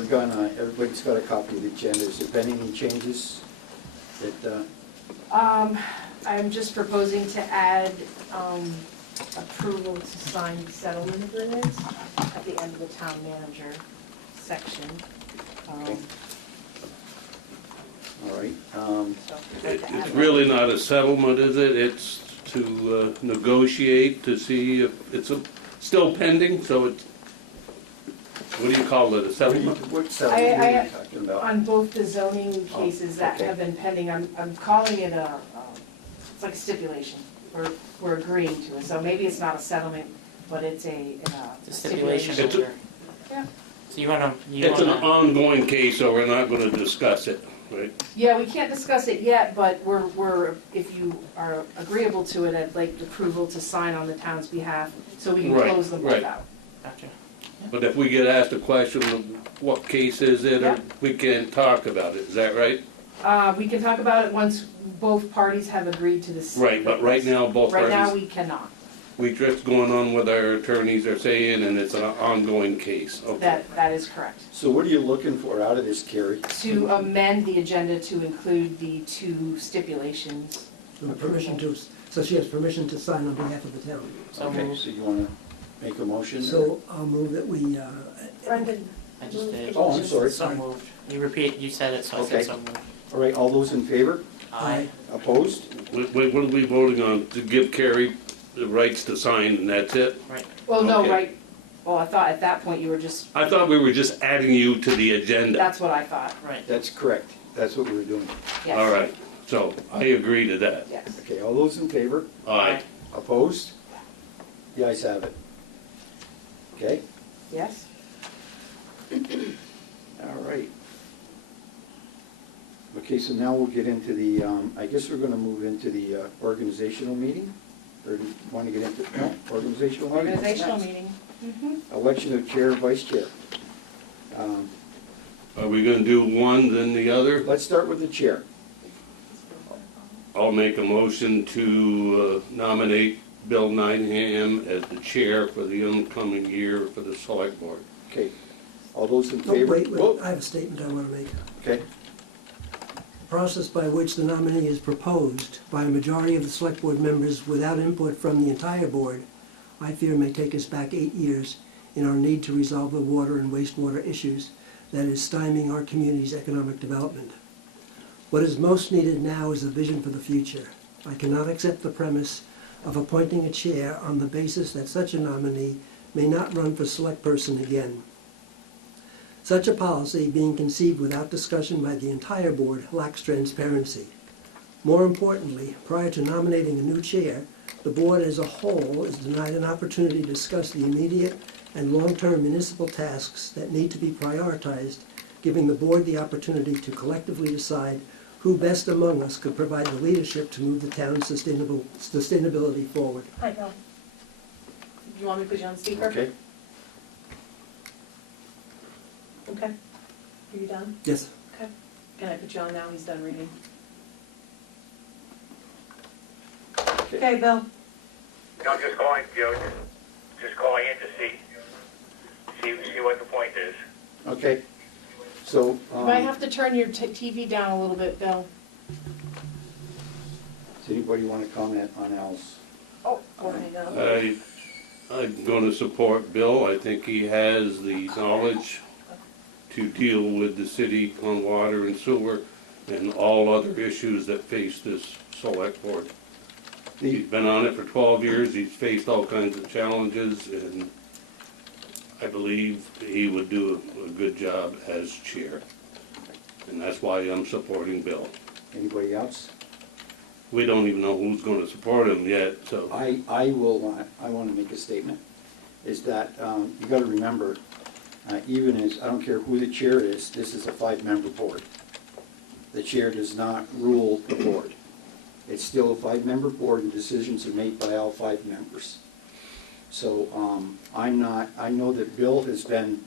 we're gonna, everybody's got a copy of the agenda. Is there been any changes that, I'm just proposing to add, approval to sign settlement agreements at the end of the town manager section. Okay. All right, So I'd like to add It's that. really not a settlement, is it? It's to negotiate to see if it's still pending, so it's, what do you call it, a settlement? what settlement are I- you talking about? On both the zoning cases that okay. have been pending, I'm calling it it's like stipulation. We're agreeing to it, so maybe it's not a settlement, but it's a It's a stipulation It's a- order. Yeah. So you wanna, It's an ongoing case, so we're not gonna discuss it, right? Yeah, we can't discuss it yet, but we're, if you are agreeable to it, I'd like approval to sign on the town's behalf, so we can Right, close them both right. out. Gotcha. But if we get asked a question of what case is it, or Yeah. we can't talk about it, is that right? We can talk about it once both parties have agreed to this. Right, but right now, both Right now, parties, we cannot. we just going on what our attorneys are saying, and it's an ongoing case, okay? That is correct. So what are you looking for out of this, Carrie? To amend the agenda to include the two stipulations. Permission to, so she has permission to sign on behalf of the town. So Okay, moved. so you wanna make a motion? So I'll move that we, Brendan. I just did. Oh, I'm sorry. So moved. You said it, so I Okay. said so moved. All right, all those in favor? Aye. Opposed? What are we voting on? To give Carrie the rights to sign, and that's it? Right. Well, no, Okay. right, well, I thought at that point you were just, I thought we were just adding you to the agenda. that's what I thought, Right. That's correct. That's what we were doing. yes. All right, so I agree to that. Yes. Okay, all those in favor? Aye. Opposed? The ayes have it. Okay, Yes? all right. Okay, so now we'll get into the, I guess we're gonna move into the organizational meeting? Or do you want to get into, no, organizational meeting? Organizational Next. meeting. Mhm. Election of chair and vice chair. Are we gonna do one, then the other? Let's start with the chair. I'll make a motion to nominate Bill Nightham as the chair for the incoming year for the select board. Okay, all those in no, favor? wait, Whoa, I have a statement I want to make. okay, The process by which the nominee is proposed by a majority of the select board members without input from the entire board, I fear may take us back 8 years in our need to resolve the water and wastewater issues that is stymieing our community's economic development. What is most needed now is a vision for the future. I cannot accept the premise of appointing a chair on the basis that such a nominee may not run for select person again. Such a policy, being conceived without discussion by the entire board, lacks transparency. More importantly, prior to nominating a new chair, the board as a whole is denied an opportunity to discuss the immediate and long-term municipal tasks that need to be prioritized, giving the board the opportunity to collectively decide who best among us could provide the leadership to move the town's sustainability forward. Hi, Bill. You want me to put you on speaker? okay. Okay. Are you done? Yes. Okay. Can I put you on now? He's done reading. Okay, Bill. No, just calling, just calling in to see what the point is. Okay, so, You might have to turn your TV down a little bit, Bill. does anybody want to comment on Al's? Oh, hang on. I'm gonna support Bill. I think he has the knowledge to deal with the city on water and sewer and all other issues that face this select board. He's been on it for 12 years, he's faced all kinds of challenges, and I believe he would do a good job as chair. And that's why I'm supporting Bill. Anybody else? We don't even know who's gonna support him yet, so. I want to make a statement, is that, you gotta remember, even as, I don't care who the chair is, this is a 5-member board. The chair does not rule the board. It's still a 5-member board and decisions are made by all 5 members. So, I know that Bill has been,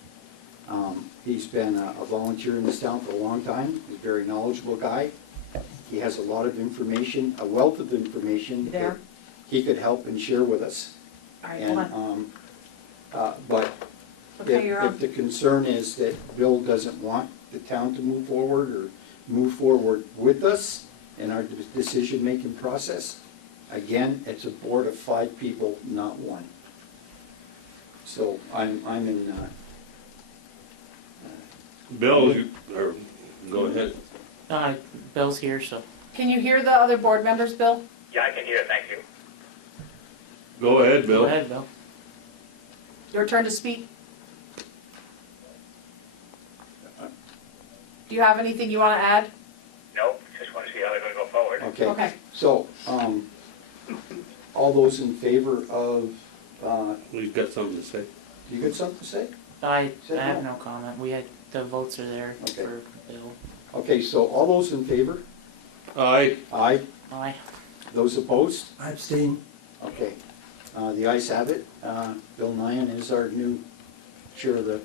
he's been a volunteer in this town for a long time. He's a very knowledgeable guy. He has a lot of information, a wealth of information that There. he could help and share with us. All right, And, hold on. but Okay, you're If on. the concern is that Bill doesn't want the town to move forward or move forward with us in our decision-making process, again, it's a board of 5 people, not 1. So I'm in, Bill, go ahead. Bill's here, so. Can you hear the other board members, Bill? Yeah, I can hear, thank you. Go ahead, Go Bill. ahead, Bill. Your turn to speak. Do you have anything you want to add? Nope, just want to see how they're gonna go forward. okay. Okay. So, all those in favor of, We've got something to say. you got something to say? I Said have no. no comment. The votes are there Okay. for Bill. Okay, so all those in favor? Aye. Aye. Aye. Those opposed? I abstain. Okay. The ayes have it. Bill Nyan is our new chair of the,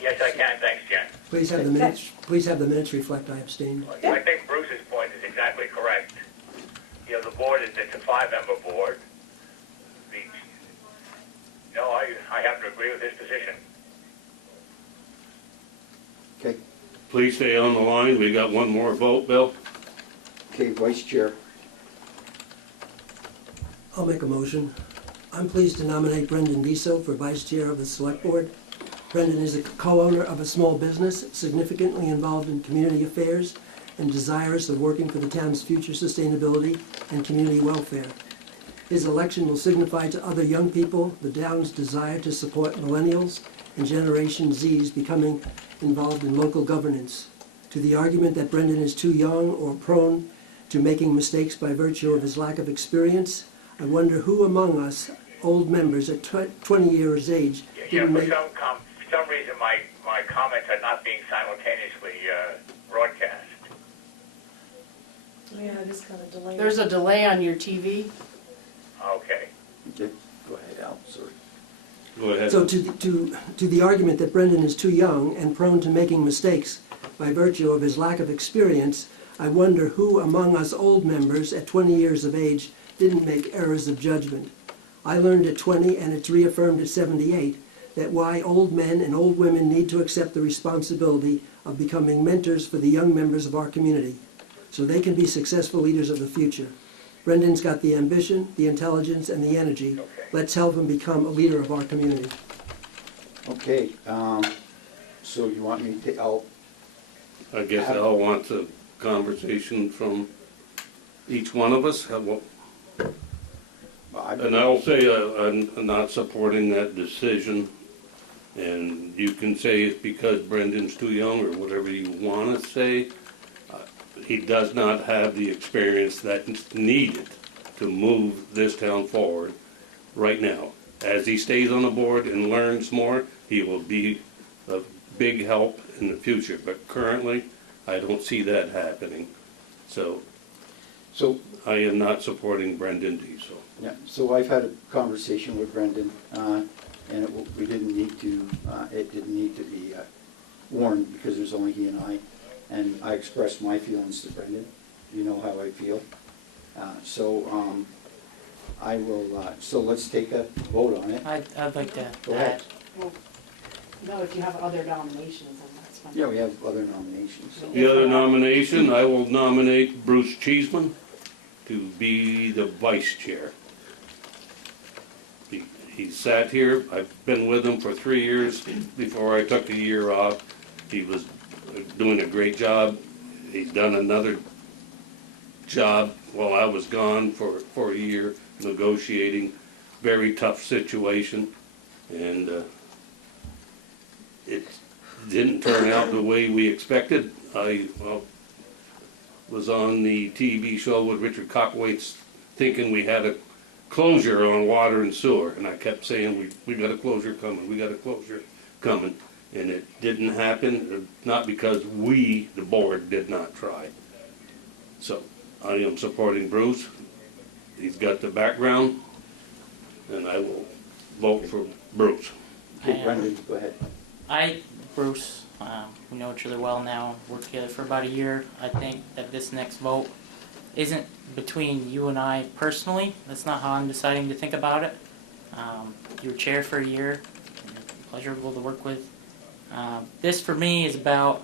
Yes, I can, thanks, Jen. Please have the minutes reflect I abstained. I think Bruce's point is exactly correct. You know, the board, it's a 5-member board. No, I have to agree with his position. okay. Please stay on the line. We got one more vote, Bill. Okay, vice chair. I'll make a motion. I'm pleased to nominate Brendan Deso for vice chair of the select board. Brendan is a co-owner of a small business, significantly involved in community affairs, and desirous of working for the town's future sustainability and community welfare. His election will signify to other young people the town's desire to support millennials and Generation Zs becoming involved in local governance. To the argument that Brendan is too young or prone to making mistakes by virtue of his lack of experience, I wonder who among us, old members at 20 years age, Yeah, didn't for make... some reason, my comments are not being simultaneously broadcast. Yeah, it is kind of delayed. There's a delay on your TV. Okay. Okay, go ahead, Al, sorry. Go ahead. So to the argument that Brendan is too young and prone to making mistakes by virtue of his lack of experience, I wonder who among us old members at 20 years of age didn't make errors of judgment. I learned at 20, and it's reaffirmed at 78, that why old men and old women need to accept the responsibility of becoming mentors for the young members of our community, so they can be successful leaders of the future. Brendan's got the ambition, the intelligence, and the energy. Okay. Let's help him become a leader of our community. Okay, so you want me to, I guess Al wants a conversation from each one of us. And I'll say I'm not supporting that decision. And you can say it's because Brendan's too young or whatever you want to say. He does not have the experience that's needed to move this town forward right now. As he stays on the board and learns more, he will be a big help in the future. But currently, I don't see that happening. So I am not supporting Brendan Diesel. yeah, so I've had a conversation with Brendan, and we didn't need to, it didn't need to be warned because there's only he and I expressed my feelings to Brendan. You know how I feel. I will, so let's take a vote on it. I'd like to Go ahead. Well, no, if you have other nominations, then that's fine. Yeah, we have other nominations, so. The other nomination, I will nominate Bruce Cheeseman to be the vice chair. He sat here, I've been with him for 3 years before I took a year off. He was doing a great job. He's done another job while I was gone for a year, negotiating. Very tough situation, and it didn't turn out the way we expected. I was on the TV show with Richard Cockwaits thinking we had a closure on water and sewer, and I kept saying we got a closure coming, we got a closure coming, and it didn't happen, not because we, the board, did not try. So I am supporting Bruce. He's got the background, and I will vote for Bruce. Okay, Brendan, go ahead. Bruce, we know each other well now, worked together for about a year. I think that this next vote isn't between you and I personally. That's not how I'm deciding to think about it. You were chair for a year. pleasurable to work with. This for me is about,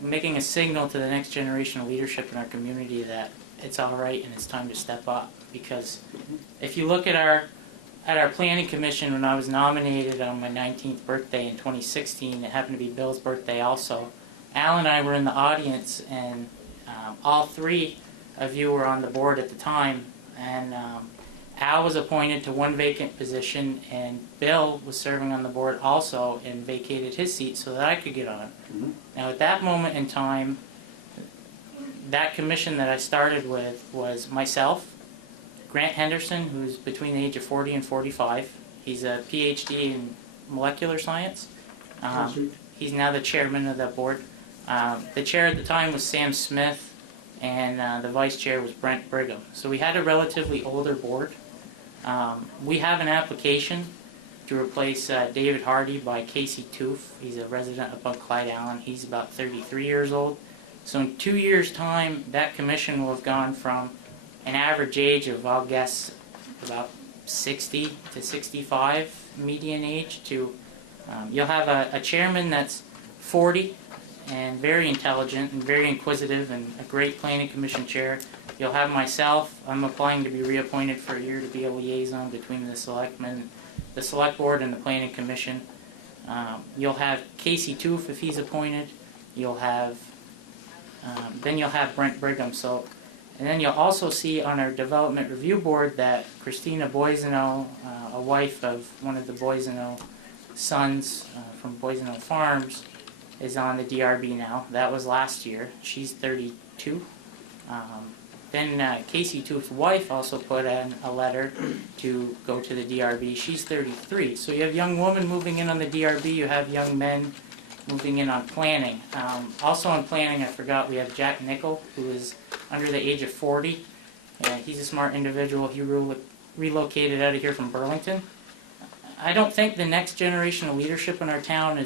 making a signal to the next generation of leadership in our community that it's all right and it's time to step up. Because if you look at our planning commission, when I was nominated on my 19th birthday in 2016, it happened to be Bill's birthday also. Al and I were in the audience, and all three of you were on the board at the time, and Al was appointed to one vacant position, and Bill was serving on the board also and vacated his seat so that I could get on. Mhm. Now at that moment in time, that commission that I started with was myself, Grant Henderson, who's between the age of 40 and 45. He's a PhD in molecular science. He's now the chairman of that board. The chair at the time was Sam Smith, and the vice chair was Brent Brigham. So we had a relatively older board. We have an application to replace David Hardy by Casey Toof. He's a resident of Clyde Allen. He's about 33 years old. So in 2 years' time, that commission will have gone from an average age of, I'll guess, about 60 to 65 median age to, you'll have a chairman that's 40 and very intelligent and very inquisitive and a great planning commission chair. You'll have myself. I'm applying to be reappointed for a year to be a liaison between the selectmen, the select board, and the planning commission. You'll have Casey Toof if he's appointed. You'll have then you'll have Brent Brigham. And then you'll also see on our development review board that Christina Boiseno, a wife of one of the Boiseno sons from Boiseno Farms, is on the DRB now. That was last year. She's 32. Then Casey Toof's wife also put in a letter to go to the DRB. She's 33. So you have young women moving in on the DRB. You have young men moving in on planning. Also on planning, I forgot, we have Jack Nickel, who is under the age of 40. And he's a smart individual. He relocated out of here from Burlington. I don't think the next generation of leadership in our town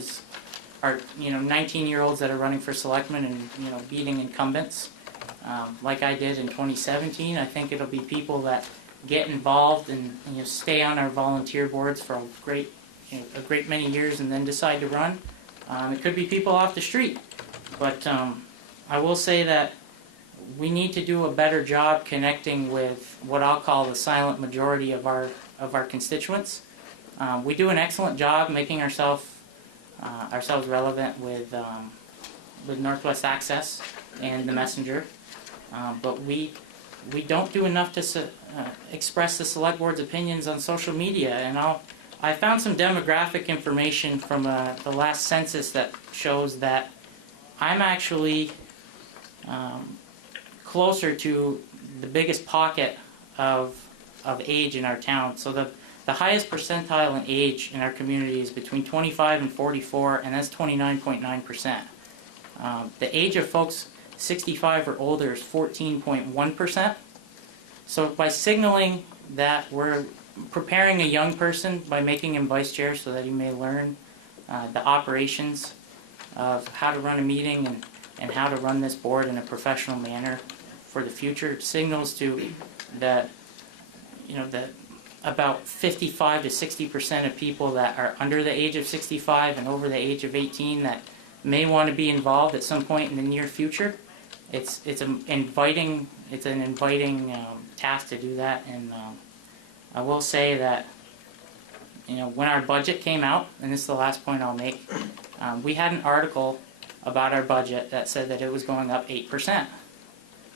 are 19-year-olds that are running for selectmen and beating incumbents. Like I did in 2017, I think it'll be people that get involved and stay on our volunteer boards for a great many years and then decide to run. It could be people off the street, but I will say that we need to do a better job connecting with what I'll call the silent majority of our constituents. We do an excellent job making ourselves relevant with Northwest Access and the Messenger, but we don't do enough to express the select board's opinions on social media. And I found some demographic information from the last census that shows that I'm actually closer to the biggest pocket of age in our town. So the highest percentile in age in our community is between 25 and 44, and that's 29.9%. The age of folks 65 or older is 14.1%. So by signaling that we're preparing a young person by making him vice chair so that he may learn the operations of how to run a meeting and how to run this board in a professional manner for the future, it signals to that about 55 to 60% of people that are under the age of 65 and over the age of 18 that may want to be involved at some point in the near future. It's an inviting task to do that, and I will say that when our budget came out, and this is the last point I'll make, we had an article about our budget that said that it was going up 8%.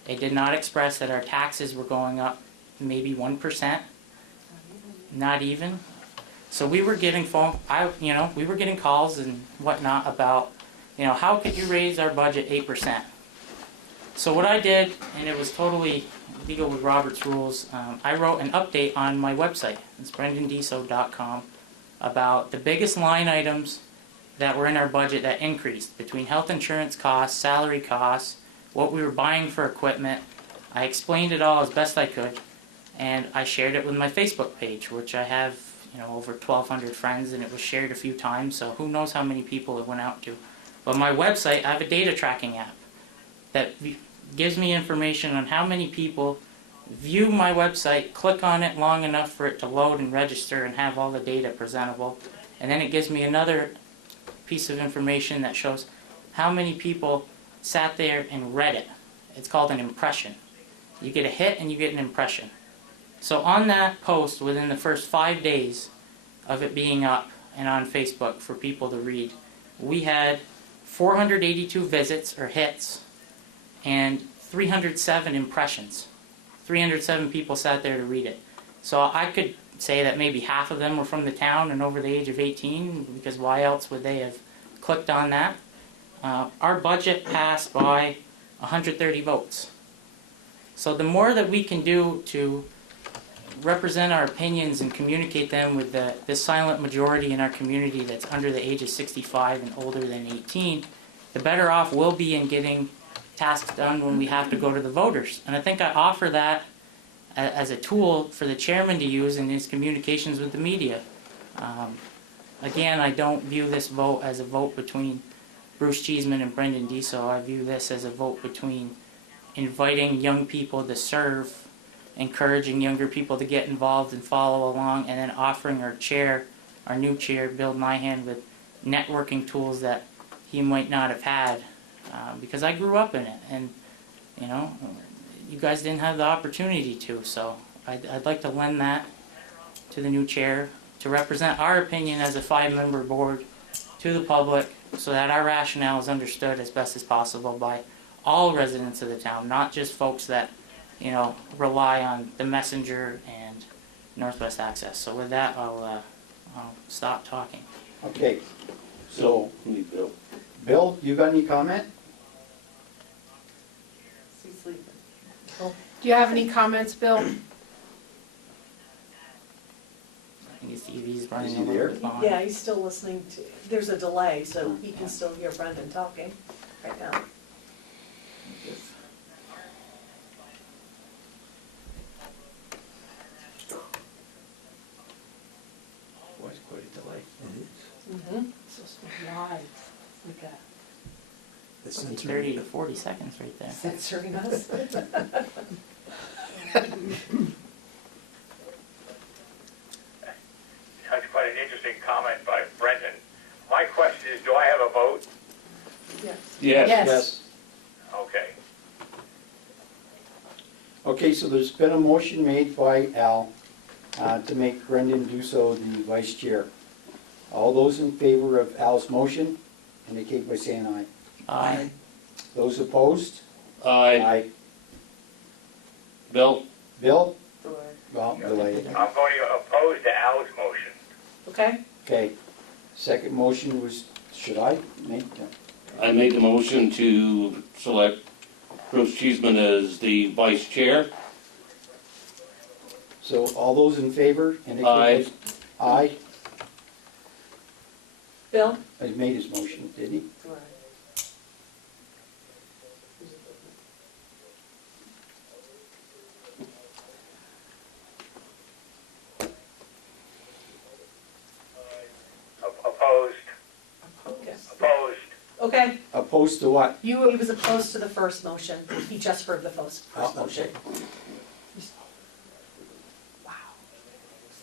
It did not express that our taxes were going up maybe 1%, not even. So we were getting we were getting calls and whatnot about, how could you raise our budget 8%? So what I did, and it was totally legal with Robert's rules, I wrote an update on my website, it's brendandeso.com, about the biggest line items that were in our budget that increased between health insurance costs, salary costs, what we were buying for equipment. I explained it all as best I could, and I shared it with my Facebook page, which I have over 1,200 friends, and it was shared a few times, so who knows how many people it went out to. But my website, I have a data tracking app that gives me information on how many people view my website, click on it long enough for it to load and register and have all the data presentable, And then it gives me another piece of information that shows how many people sat there and read it. It's called an impression. You get a hit and you get an impression. So on that post, within the first 5 days of it being up and on Facebook for people to read, we had 482 visits or hits and 307 impressions. 307 people sat there to read it. So I could say that maybe half of them were from the town and over the age of 18, because why else would they have clicked on that? Our budget passed by 130 votes. So the more that we can do to represent our opinions and communicate them with the silent majority in our community that's under the age of 65 and older than 18, the better off we'll be in getting tasks done when we have to go to the voters. And I think I offer that as a tool for the chairman to use in his communications with the media. Again, I don't view this vote as a vote between Bruce Cheeseman and Brendan Diesel. I view this as a vote between inviting young people to serve, encouraging younger people to get involved and follow along, and then offering our chair, our new chair, Bill Nyhan, with networking tools that he might not have had, because I grew up in it, and you know, you guys didn't have the opportunity to. So I'd like to lend that to the new chair to represent our opinion as a 5-member board to the public, so that our rationale is understood as best as possible by all residents of the town, not just folks that, you know, rely on the messenger and Northwest Access. So with that, I'll stop talking. Okay, so, Need Bill. Bill, you got any comment? He's sleeping. Do you have any comments, Bill? I think his TV's running Is a he little there? bit behind. Yeah, he's still listening to, there's a delay, so he can still hear Brendan talking right now. Was quite a delay. Mm-hmm. It's supposed to be live, like a The It's censoring. 30 to 40 seconds right there. Censoring us. That's quite an interesting comment by Brendan. My question is, do I have a vote? Yes. Yes. Yes. Okay. Okay, so there's been a motion made by Al to make Brendan Duso the vice chair. All those in favor of Al's motion indicate by saying aye. Aye. Those opposed? Aye. Bill? Bill? Well, delayed. I'm voting opposed to Al's motion. Okay, Okay, second motion was, should I make that? I made the motion to select Bruce Cheeseman as the vice chair. So all those in favor indicate by aye. Bill? He made his motion, didn't he? Opposed. Yes. Opposed. Okay, Opposed to what? he was opposed to the first motion, he just heard the first Oh, motion. okay. Wow.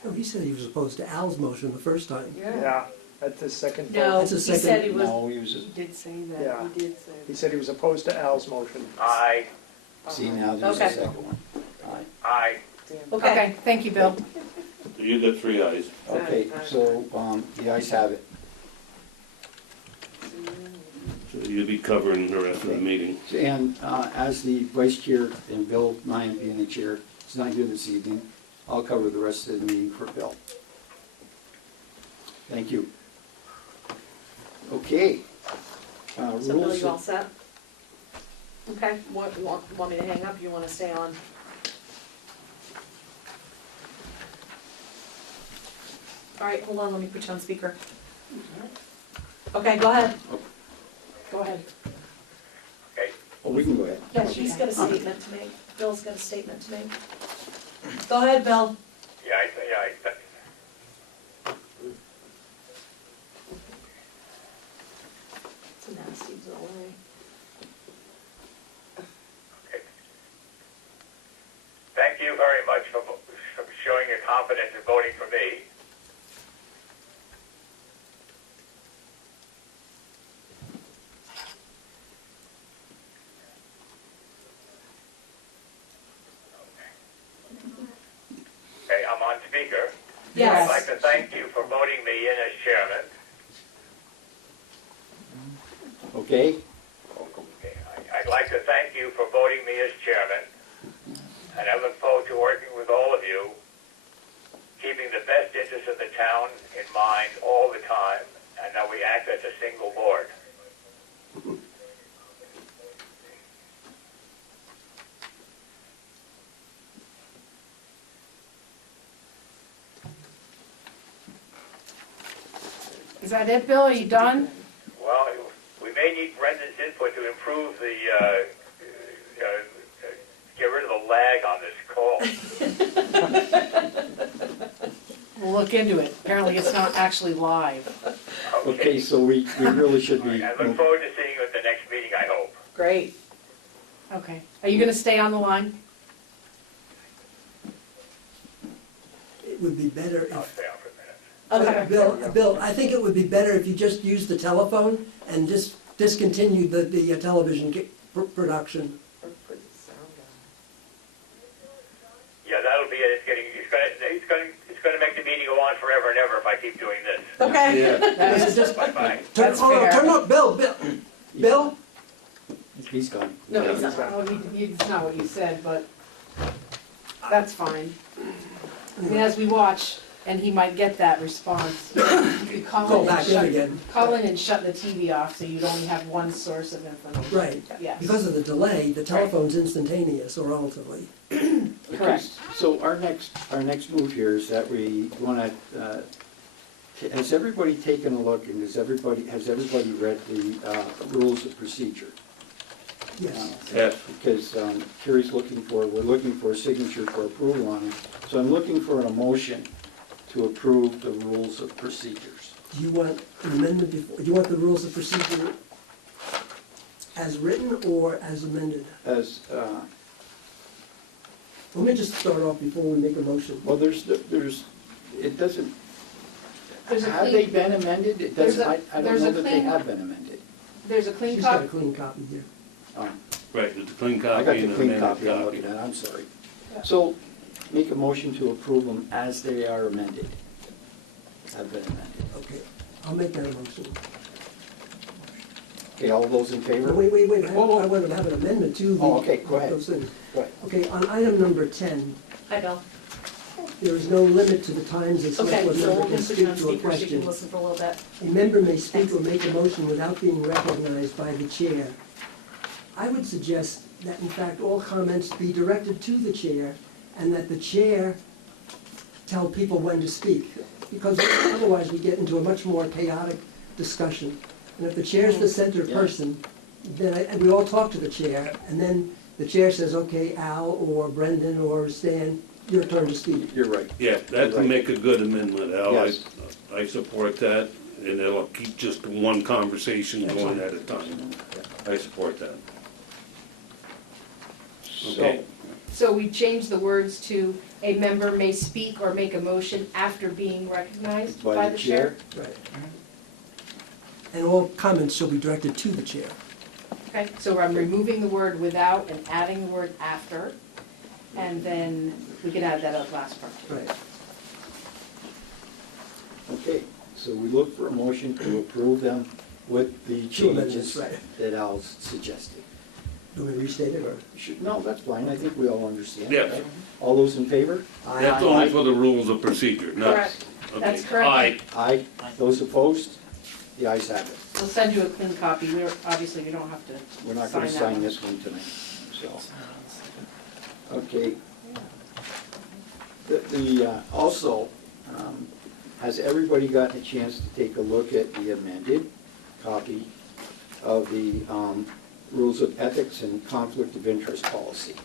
No, he said he was opposed to Al's motion the first time. Yeah, at the second vote. No, he That's a second- said he was, No, he was, He did say that, Yeah. he did say He said he was opposed to Al's motion. Aye. see now there's a Okay. second one. Aye. Aye. that. okay, Okay, thank you, Bill. So you got 3 ayes. Okay, so, the ayes have it. So you'll be covering the rest of the meeting. And as the vice chair and Bill Nyhan being the chair, he's not here this evening, I'll cover the rest of the meeting for Bill. Thank you. Okay. so Bill, Rules you all of- set? Okay, want me to hang up, you wanna stay on? All right, hold on, let me put you on speaker. Okay, go ahead. Go ahead. Okay. Oh, we can go ahead. Yeah, she's got a statement to make, Bill's got a statement to make. Go ahead, Bill. Yeah, It's a nasty delay. okay. Thank you very much for showing your confidence in voting for me. I'm on speaker. Yes. I'd like to thank you for voting me in as chairman. Okay? Okay, I'd like to thank you for voting me as chairman, and I look forward to working with all of you, keeping the best interests of the town in mind all the time, and that we act as a single board. Is that it, Bill? Are you done? Well, we may need Brendan's input to improve the, get rid of the lag on this call. We'll look into it. Apparently it's not actually live. Okay, so we really should All right, be, I look forward to seeing you at the next meeting, I hope. Great. Okay. Are you gonna stay on the line? It would be better I'll if, stay on for a minute. Okay. Bill, I think it would be better if you just used the telephone and just discontinued the television production. Yeah, that'll be it. It's gonna make the meeting go on forever and ever if I keep doing this. Okay. Yeah, That is just, Bye-bye. Turn, That's oh, no, fair. turn up, Bill, he's gone. No, it's not. well, it's not what you said, but that's fine. I mean, as we watch, and he might get that response, you could call call in back and in shut, again. call in and shut the TV off, so you'd only have one source of information. Right, Yes. because of the delay, the telephone's instantaneous or relatively. Correct. So our next move here is that we wanna, has everybody taken a look and has everybody read the rules of procedure? Yes. yes. Because Carrie's we're looking for a signature for approval on it. So I'm looking for an emotion to approve the rules of procedures. Do you want an amendment before, do you want the rules of procedure as written or as amended? As, Let me just start off before we make a motion. well, it doesn't, There's a have they clean, been amended? It there's doesn't, a- I don't there's know a that they clean- have been amended. there's a clean She's got a copy. clean copy here. Right, with the clean I copy got and the the clean amended copy I'm copy. looking at, I'm sorry. Yeah. So, make a motion to approve them as they are amended. Have been amended. Okay, I'll make that a motion. Okay, all those in favor? Wait, I Whoa, whoa. want to have an amendment to Oh, okay, go ahead. those things. Go ahead. Okay, on item number 10, Hi, Bill. there is no limit to the times a select Okay, board so member we'll can put speak you on to a speaker so you question. can listen for a little bit. A member may speak or make a motion without being recognized by the chair. I would suggest that in fact all comments be directed to the chair and that the chair tell people when to speak. Because otherwise we get into a much more chaotic discussion. And if the chair's the center Yeah. person, then, and we all talk to the chair, and then the chair says, okay, Al or Brendan or Stan, your turn to speak. You're right. Yeah, that would make a good amendment, Al. Yes. I support that, and it'll keep just one conversation going at a time. I support that. Okay. So we changed the words to, a member may speak or make a motion after being recognized by the chair? Right. And all comments shall be directed to the chair. Okay, so I'm removing the word without and adding the word after, and then we can add that up last part. Right. Okay, so we look for a motion to approve them with the Two amendments, changes right. that Al's suggested. Do we restate it, or? No, that's fine, I think we all understand. Yes. right? All those in favor? That's only for the rules of procedure, not. Correct. Okay. That's correct. Aye. Aye. Those opposed? The ayes have it. We'll send you a clean copy, obviously we don't have to We're not gonna sign that sign one. this one tonight, so. Okay. Also, has everybody gotten a chance to take a look at the amended copy of the Rules of Ethics and Conflict of Interest Policy?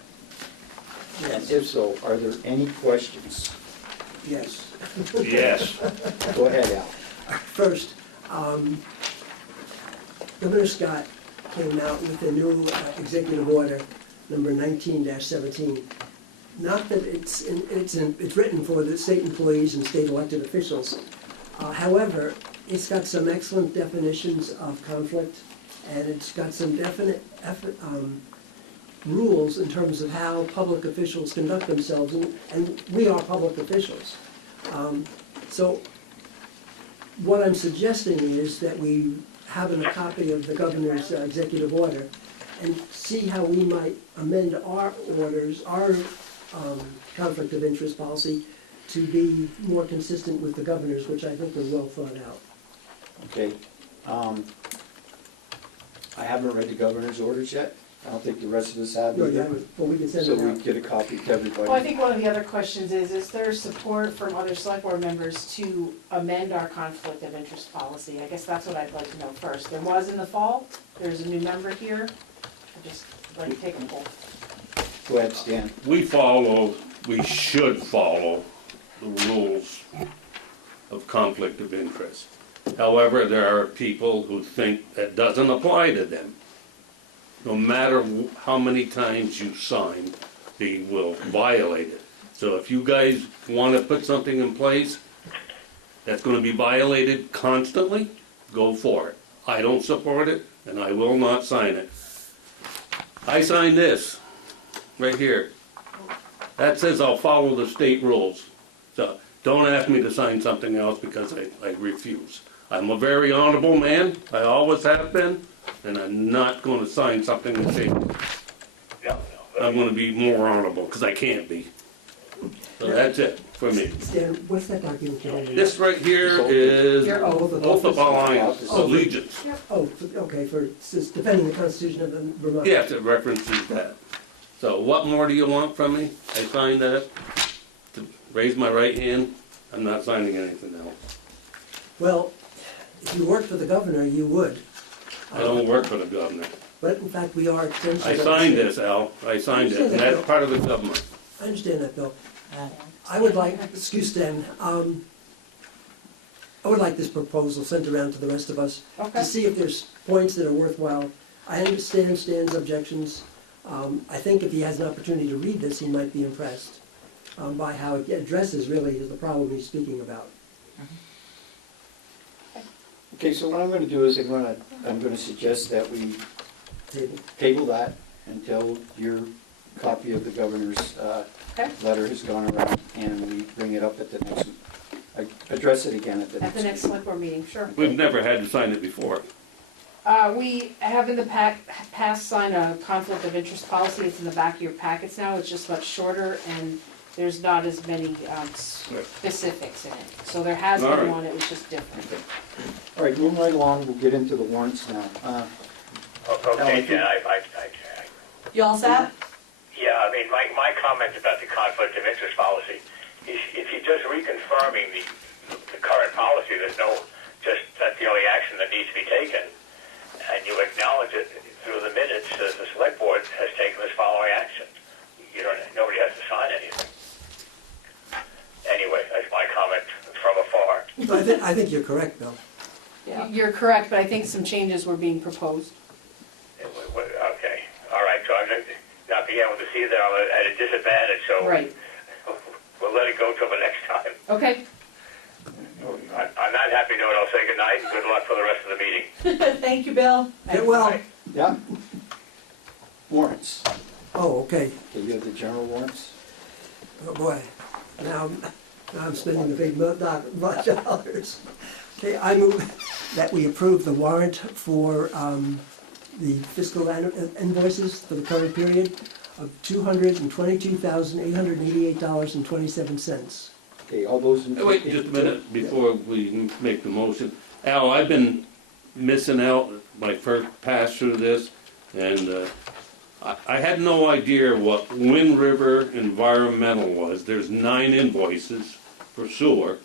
And if so, are there any questions? Yes. Yes. Go ahead, Al. First, Governor Scott came out with a new executive order, number 19-17. Not that it's written for the state employees and state elected officials. However, it's got some excellent definitions of conflict, and it's got some definite rules in terms of how public officials conduct themselves, and we are public officials. So what I'm suggesting is that we have a copy of the governor's executive order and see how we might amend our orders, our conflict of interest policy to be more consistent with the governor's, which I think are well thought out. Okay. I haven't read the governor's orders yet. I don't think the rest of us have No, you either. haven't, but we can send So it we out. get a copy to everybody. Well, I think one of the other questions is there support from other select board members to amend our conflict of interest policy? I guess that's what I'd like to know first. There was in the fall, there's a new member here. I'd just like to take a poll. Go ahead, Stan. We should follow the rules of conflict of interest. However, there are people who think that doesn't apply to them. No matter how many times you sign, they will violate it. So if you guys want to put something in place that's going to be violated constantly, go for it. I don't support it, and I will not sign it. I signed this, right here. That says I'll follow the state rules. So don't ask me to sign something else because I refuse. I'm a very honorable man, I always have been, and I'm not going to sign something that says No, I'm going to be more honorable, because I can't be. So that's it for me. Stan, what's that document you're holding? This right here is Your oath of oath of office? alliance, allegiance. Oh, okay, for defending the Constitution of Vermont. Yes, it references that. So what more do you want from me? I signed that to raise my right hand. I'm not signing anything else. Well, if you worked for the governor, you would. I don't work for the governor. But in fact, we are extensions I of the signed state. this, Al. I signed it, and that's part of the government. I understand that, Bill. Uh, I would like, excuse Stan, I would like this proposal sent around to the rest of us Okay. to see if there's points that are worthwhile. I understand Stan's objections. I think if he has an opportunity to read this, he might be impressed by how it addresses really the problem he's speaking about. Okay, so what I'm gonna do is I'm gonna suggest that we Table. table that until your copy of the governor's Okay. letter has gone around, and we bring it up at the next, address it again at the At next. the next meeting. select board meeting, sure. We've never had to sign it before. We have in the past signed a conflict of interest policy. It's in the back of your packets now. It's just much shorter and there's not as many specifics in it. So there has All been right. one, it was just different. All right, moving right along, we'll get into the warrants now. okay, Jen, You all set? yeah, I mean, my comment about the conflict of interest policy is if you're just reconfirming the current policy, that's the only action that needs to be taken, and you acknowledge it through the minutes that the select board has taken this following action. Nobody has to sign anything. Anyway, that's my comment from afar. I think you're correct, Bill. Yeah. You're correct, but I think some changes were being proposed. Okay, all right, so I'm not being able to see that I'm at a disadvantage, so Right, we'll let it go till the next time. okay. On that happy note, I'll say goodnight and good luck for the rest of the meeting. Thank you, Bill. Get well. Yeah? Warrants. Oh, okay. Okay, you have the general warrants? Oh, boy. Now I'm spending the big dollars. Okay, I move that we approve the warrant for the fiscal invoices for the current period of $222,888.27. Okay, all those in. Hey, wait just a minute before we make the motion. Al, I've been missing out my first pass through this, and I had no idea what Wind River Environmental was. There's 9 invoices for sewer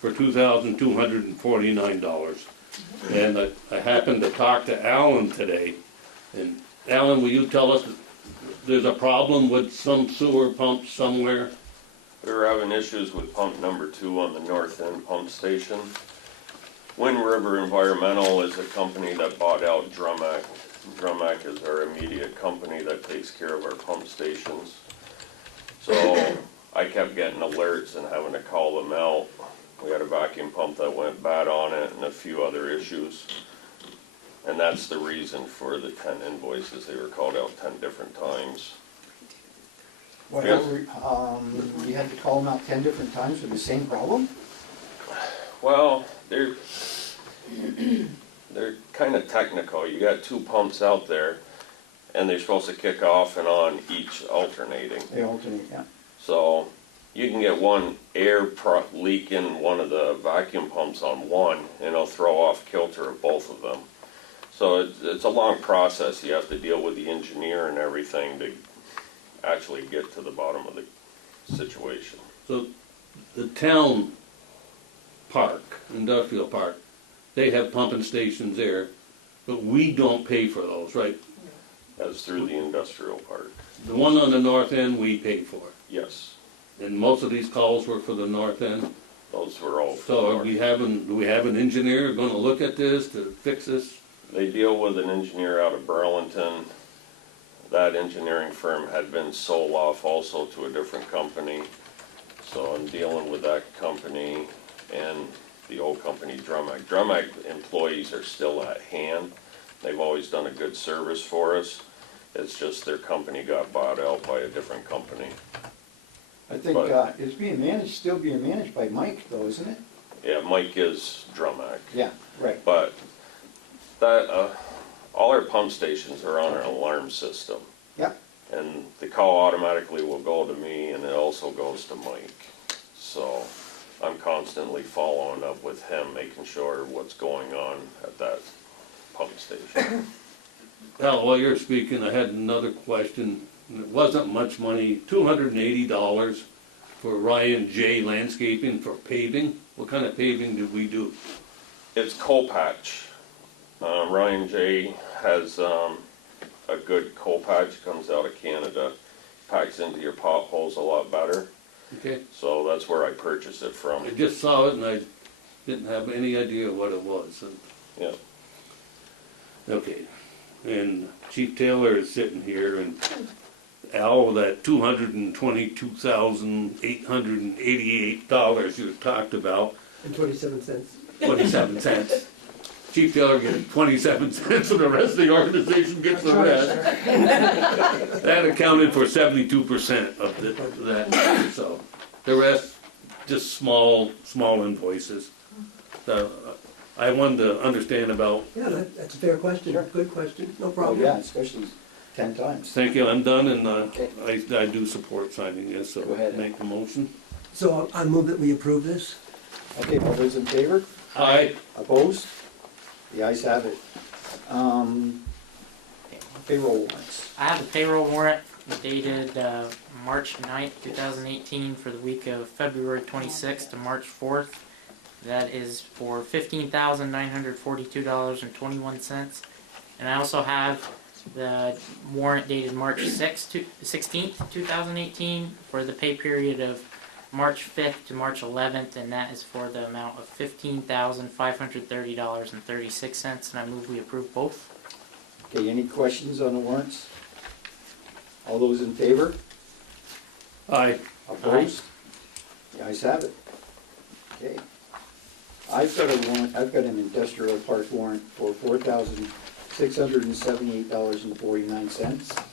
for $2,249. And I happened to talk to Alan today, and Alan, will you tell us there's a problem with some sewer pumps somewhere? We were having issues with pump number 2 on the north end pump station. Wind River Environmental is a company that bought out Drumac. Drumac is our immediate company that takes care of our pump stations. So I kept getting alerts and having to call them out. We had a vacuum pump that went bad on it and a few other issues. And that's the reason for the 10 invoices. They were called out 10 different times. Well, you had to call them out 10 different times for the same problem? Well, they're kind of technical. You got 2 pumps out there, and they're supposed to kick off and on each alternating. They alternate, yeah. So you can get one leak in one of the vacuum pumps on one, and it'll throw off kilter of both of them. So it's a long process. You have to deal with the engineer and everything to actually get to the bottom of the situation. So the town park, industrial park, they have pumping stations there, but we don't pay for those, right? As through the industrial park. The one on the north end, we pay for. Yes, And most of these calls were for the north end. those were all. So do we have an engineer gonna look at this to fix this? They deal with an engineer out of Burlington. That engineering firm had been sold off also to a different company. So I'm dealing with that company and the old company, Drumac. Drumac employees are still at hand. They've always done a good service for us. It's just their company got bought out by a different company. I think But- it's still being managed by Mike though, isn't it? Yeah, Mike is Drumac. Yeah, right. But that, all our pump stations are on an alarm system. Yeah. And the call automatically will go to me, and it also goes to Mike. So I'm constantly following up with him, making sure what's going on at that pump station. Al, while you're speaking, I had another question. It wasn't much money, $280 for Ryan J Landscaping for paving. What kind of paving did we do? It's coal patch. Ryan J has a good coal patch, comes out of Canada, packs into your potholes a lot better. Okay, So that's where I purchased it from. I just saw it and I didn't have any idea what it was. Yeah. Okay, and Chief Taylor is sitting here and Al, that $222,888 you talked about, And 27 cents. 27 cents. Chief Taylor gets 27 cents and the rest of the organization gets the rest. That accounted for 72% of that, so the rest, just small invoices. So I wanted to understand about, Yeah, that's a fair question, good question, no Oh, problem. yeah, especially 10 times. thank you, I'm done and Okay. I do support signing this, so Go ahead. make the motion. So I move that we approve this. Okay, all those in favor? Aye. Opposed? The ayes have it. Payroll warrants. I have a payroll warrant dated March 9th, 2018 for the week of February 26th to March 4th. That is for $15,942.21. And I also have the warrant dated March 16th, 2018 for the pay period of March 5th to March 11th, and that is for the amount of $15,530.36, and I move we approve both. Okay, any questions on the warrants? All those in favor? Aye. Opposed? The ayes have it. Okay. I've got an industrial park warrant for $4,678.49.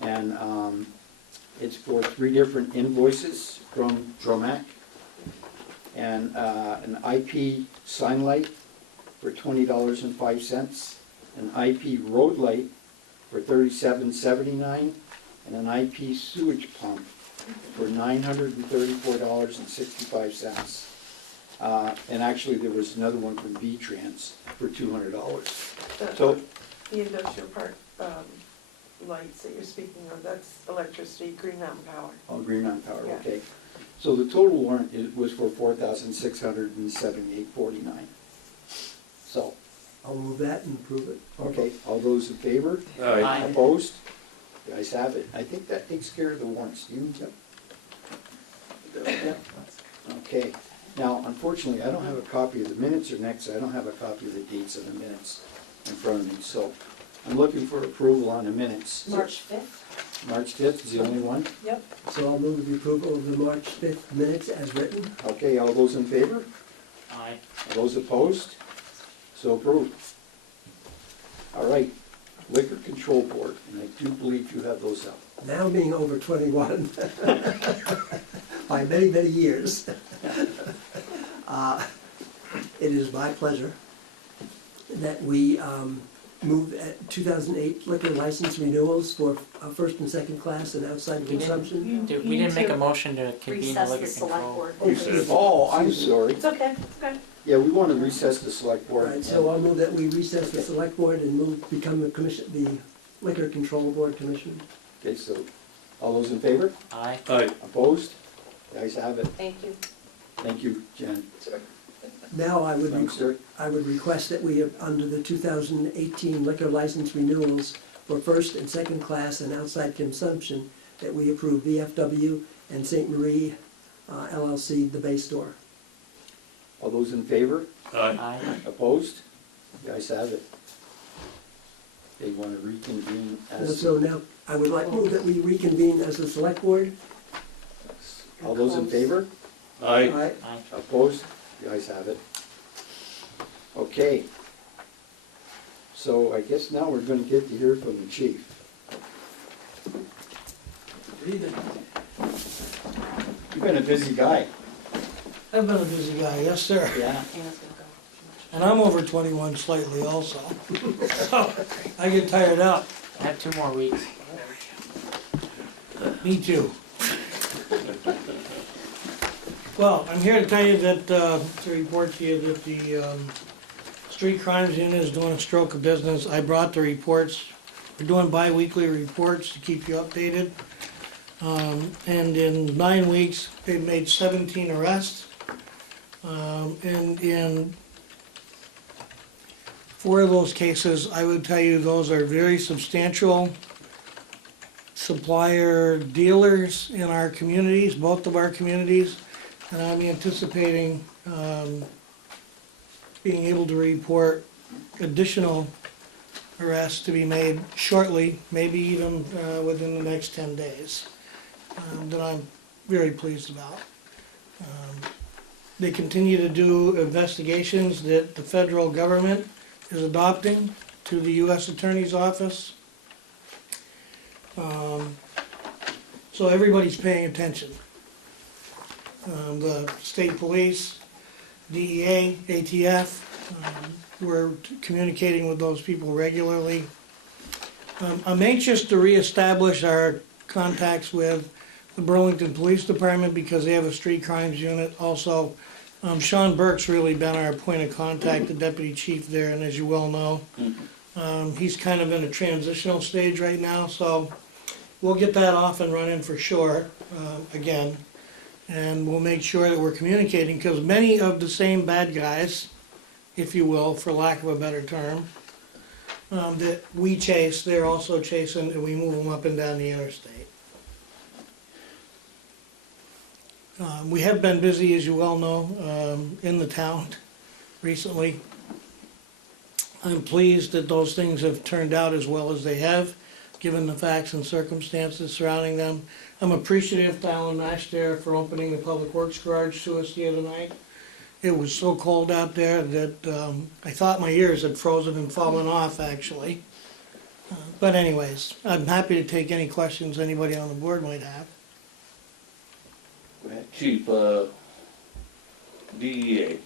And it's for 3 different invoices from Drumac. And an IP sign light for $20.05. An IP road light for $37.79. And an IP sewage pump for $934.65. And actually, there was another one from V-Trans for $200. So, The industrial park lights that you're speaking of, that's electricity, Green Mountain Power. oh, Green Mountain Power, Yeah. okay. So the total warrant was for $4,678.49. So, I'll move that and approve it. okay, all those in favor? Aye. Aye. Opposed? The ayes have it. I think that takes care of the warrants. You? Yep. Okay. Now, unfortunately, I don't have a copy of the minutes, or next, I don't have a copy of the dates of the minutes in front of me, so I'm looking for approval on the minutes. March 5th? March 5th is the only one? Yep. So I'll move the approval of the March 5th minutes as written. Okay, all those in favor? Aye. All those opposed? So approved. All right, Liquor Control Board, and I do believe you have those up. Now being over 21, by many, many years, it is my pleasure that we move at 2008 liquor license renewals for first and second class and outside consumption. We didn't make a motion to convene the Recess liquor the select control. board. Recess. Oh, I'm sorry. It's okay, okay. Yeah, we want to recess the select All board. right, so I'll move that we recess the select board and become the commission, the liquor control board commission. Okay, so, all those in favor? Aye. Aye. Opposed? The ayes have it. Thank you. Thank you, Jen. Now I would, Thanks, sir. I would request that we, under the 2018 liquor license renewals for first and second class and outside consumption, that we approve VFW and St. Marie LLC, the Bay Store. All those in favor? Aye. Aye. Opposed? The ayes have it. They want to reconvene as, So now, I would like to move that we reconvene as the select board. all those in favor? Aye. Aye. Aye. Opposed? The ayes have it. Okay. So I guess now we're going to get to hear from the chief. You've been a busy guy. I've been a busy guy, yes, sir. Yeah. Anna's gonna go. And I'm over 21 slightly also. So I get tired out. I have 2 more weeks. Me too. Well, I'm here to tell you that, to report to you that the street crimes unit is doing a stroke of business. I brought the reports. We're doing bi-weekly reports to keep you updated. And in 9 weeks, they've made 17 arrests. And in 4 of those cases, I would tell you those are very substantial supplier dealers in our communities, both of our communities. And I'm anticipating being able to report additional arrests to be made shortly, maybe even within the next 10 days, that I'm very pleased about. They continue to do investigations that the federal government is adopting to the U.S. Attorney's Office. So everybody's paying attention. The state police, DEA, ATF, we're communicating with those people regularly. I'm anxious to reestablish our contacts with the Burlington Police Department because they have a street crimes unit. Also, Sean Burke's really been our point of contact, the deputy chief there, and as you well know, he's kind of in a transitional stage right now, so we'll get that off and running for sure, again. And we'll make sure that we're communicating, because many of the same bad guys, if you will, for lack of a better term, that we chase, they're also chasing, and we move them up and down the interstate. We have been busy, as you well know, in the town recently. I'm pleased that those things have turned out as well as they have, given the facts and circumstances surrounding them. I'm appreciative to Alan Nash there for opening the Public Works Garage to us the other night. It was so cold out there that I thought my ears had frozen and fallen off, actually. But anyways, I'm happy to take any questions anybody on the board might have. Go ahead. Chief, DEA,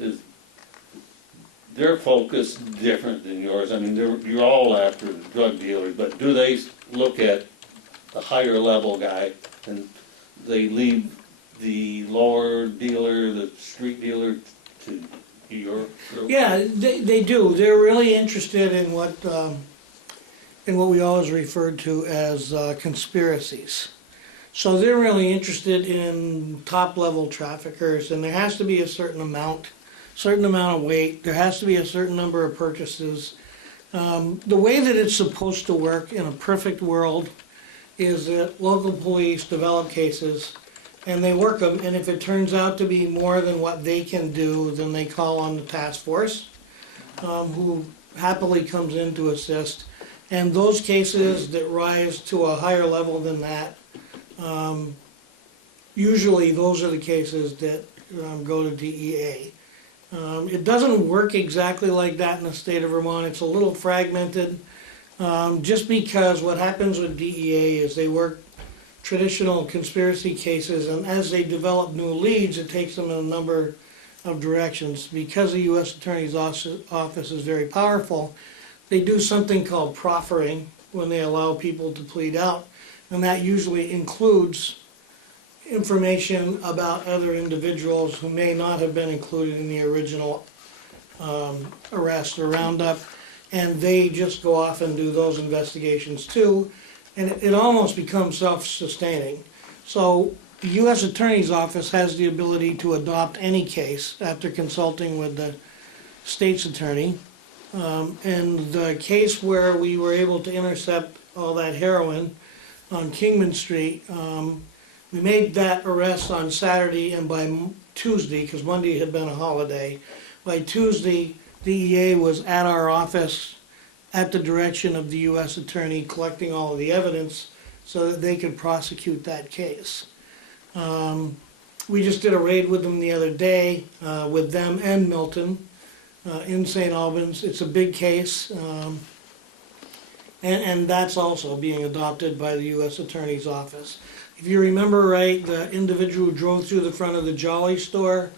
is their focus different than yours? I mean, you're all after the drug dealers, but do they look at the higher level guy and they leave the lower dealer, the street dealer, to your group? Yeah, they do. They're really interested in what we always referred to as conspiracies. So they're really interested in top-level traffickers, and there has to be a certain amount of weight. There has to be a certain number of purchases. The way that it's supposed to work in a perfect world is that local police develop cases and they work them, and if it turns out to be more than what they can do, then they call on the task force, who happily comes in to assist. And those cases that rise to a higher level than that, usually those are the cases that go to DEA. It doesn't work exactly like that in the state of Vermont. It's a little fragmented, just because what happens with DEA is they work traditional conspiracy cases, and as they develop new leads, it takes them in a number of directions. Because the U.S. Attorney's Office is very powerful, they do something called proffering when they allow people to plead out, and that usually includes information about other individuals who may not have been included in the original arrest or roundup, and they just go off and do those investigations too, and it almost becomes self-sustaining. So the U.S. Attorney's Office has the ability to adopt any case after consulting with the state's attorney. And the case where we were able to intercept all that heroin on Kingman Street, we made that arrest on Saturday, and by Tuesday, because Monday had been a holiday, by Tuesday, DEA was at our office at the direction of the U.S. Attorney collecting all of the evidence so that they could prosecute that case. We just did a raid with them the other day, with them and Milton, in St. Albans. It's a big case, and that's also being adopted by the U.S. Attorney's Office. If you remember right, the individual who drove through the front of the Jolly store,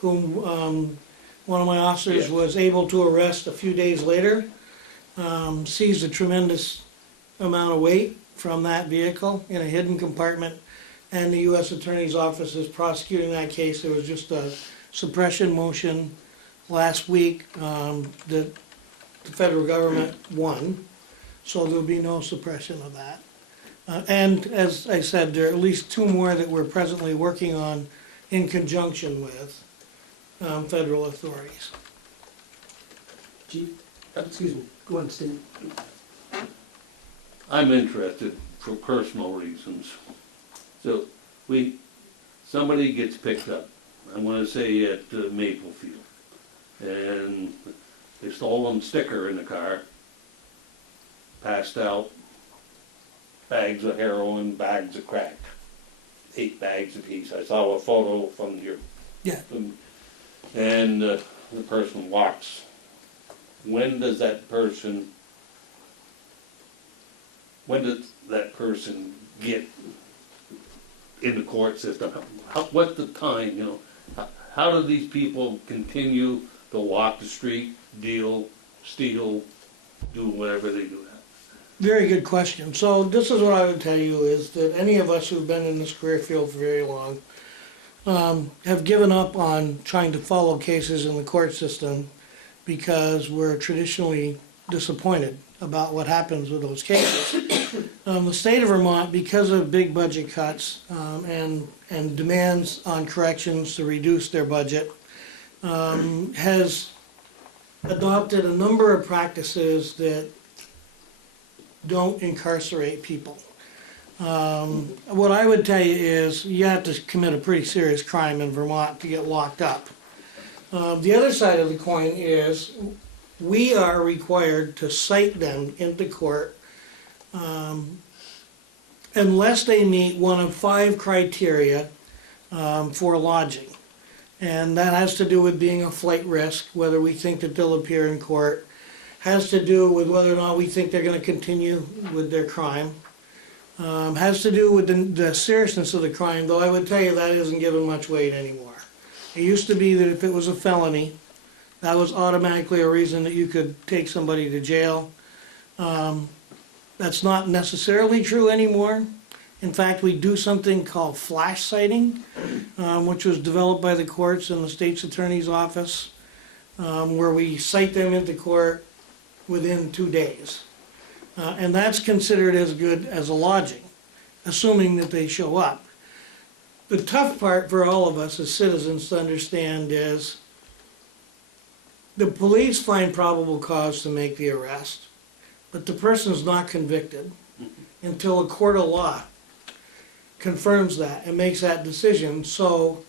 whom one of my officers was able to arrest a few days later, seized a tremendous amount of weight from that vehicle in a hidden compartment, and the U.S. Attorney's Office is prosecuting that case. There was just a suppression motion last week that the federal government won, so there'll be no suppression of that. And as I said, there are at least 2 more that we're presently working on in conjunction with federal authorities. Chief, excuse me, go on, Stan. I'm interested for personal reasons. So somebody gets picked up, I'm gonna say at Maplefield, and they stole a sticker in the car, passed out bags of heroin, bags of crack, 8 bags apiece. I saw a photo from your, and the person walks. When does that person get in the court system? What's the time, you know? How do these people continue to walk the street, deal, steal, do whatever they do? Very good question. So this is what I would tell you is that any of us who've been in this career field for very long have given up on trying to follow cases in the court system because we're traditionally disappointed about what happens with those cases. The state of Vermont, because of big budget cuts and demands on corrections to reduce their budget, has adopted a number of practices that don't incarcerate people. What I would tell you is you have to commit a pretty serious crime in Vermont to get locked up. The other side of the coin is we are required to cite them into court unless they meet one of 5 criteria for lodging. And that has to do with being a flight risk, whether we think that they'll appear in court, has to do with whether or not we think they're going to continue with their crime, has to do with the seriousness of the crime, though I would tell you that isn't given much weight anymore. It used to be that if it was a felony, that was automatically a reason that you could take somebody to jail. That's not necessarily true anymore. In fact, we do something called flash citing, which was developed by the courts and the state's attorney's office, where we cite them into court within 2 days. And that's considered as good as a lodging, assuming that they show up. The tough part for all of us as citizens to understand is the police find probable cause to make the arrest, but the person is not convicted until a court of law confirms that and makes that decision. So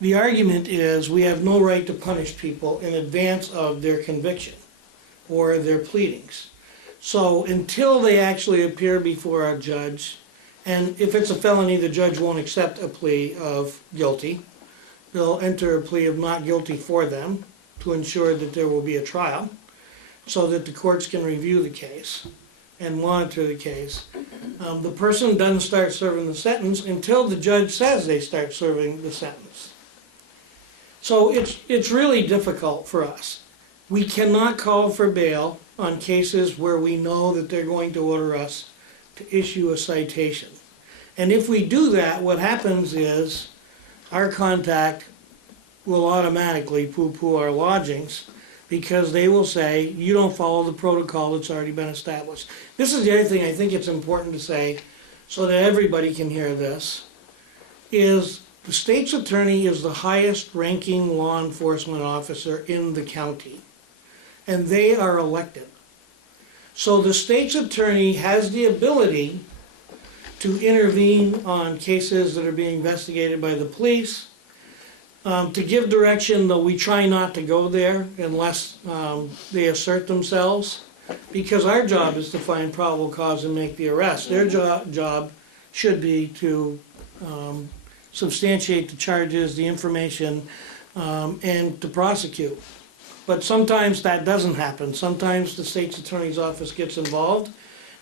the argument is we have no right to punish people in advance of their conviction or their pleadings. So until they actually appear before a judge, and if it's a felony, the judge won't accept a plea of guilty, they'll enter a plea of not guilty for them to ensure that there will be a trial, so that the courts can review the case and monitor the case. The person doesn't start serving the sentence until the judge says they start serving the sentence. So it's really difficult for us. We cannot call for bail on cases where we know that they're going to order us to issue a citation. And if we do that, what happens is our contact will automatically poo-poo our lodgings, because they will say, you don't follow the protocol that's already been established. This is the other thing I think it's important to say, so that everybody can hear this, is the state's attorney is the highest ranking law enforcement officer in the county, and they are elected. So the state's attorney has the ability to intervene on cases that are being investigated by the police, to give direction, though we try not to go there unless they assert themselves, because our job is to find probable cause and make the arrest. Their job should be to substantiate the charges, the information, and to prosecute. But sometimes that doesn't happen. Sometimes the state's attorney's office gets involved,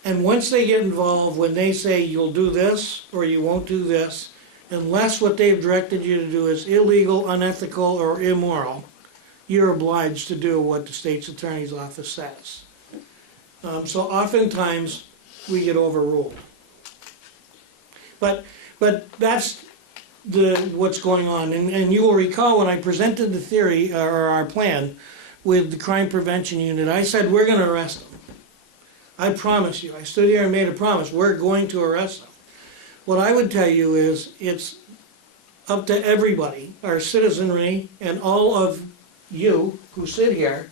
and once they get involved, when they say you'll do this or you won't do this, unless what they've directed you to do is illegal, unethical, or immoral, you're obliged to do what the state's attorney's office says. So oftentimes, we get overruled. But that's what's going on. And you will recall when I presented the theory, or our plan, with the crime prevention unit, I said, we're going to arrest them. I promise you. I stood here and made a promise. We're going to arrest them. What I would tell you is, it's up to everybody, our citizenry, and all of you who sit here,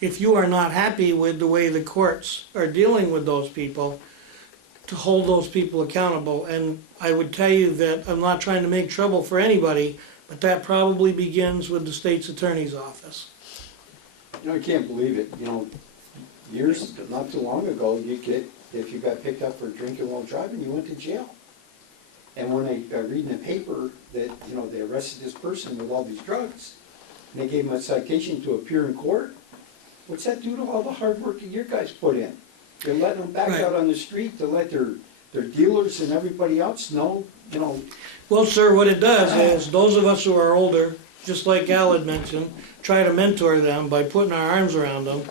if you are not happy with the way the courts are dealing with those people, to hold those people accountable. And I would tell you that I'm not trying to make trouble for anybody, but that probably begins with the state's attorney's office. You know, I can't believe it, you know, years, not too long ago, if you got picked up for drinking while driving, you went to jail. And when I read in the paper that, you know, they arrested this person with all these drugs, and they gave him a citation to appear in court, what's that do to all the hard work that your guys put in? They're letting them back out on the street to let their dealers and everybody else know, you know. Well, sir, what it does is, those of us who are older, just like Al had mentioned, try to mentor them by putting our arms around them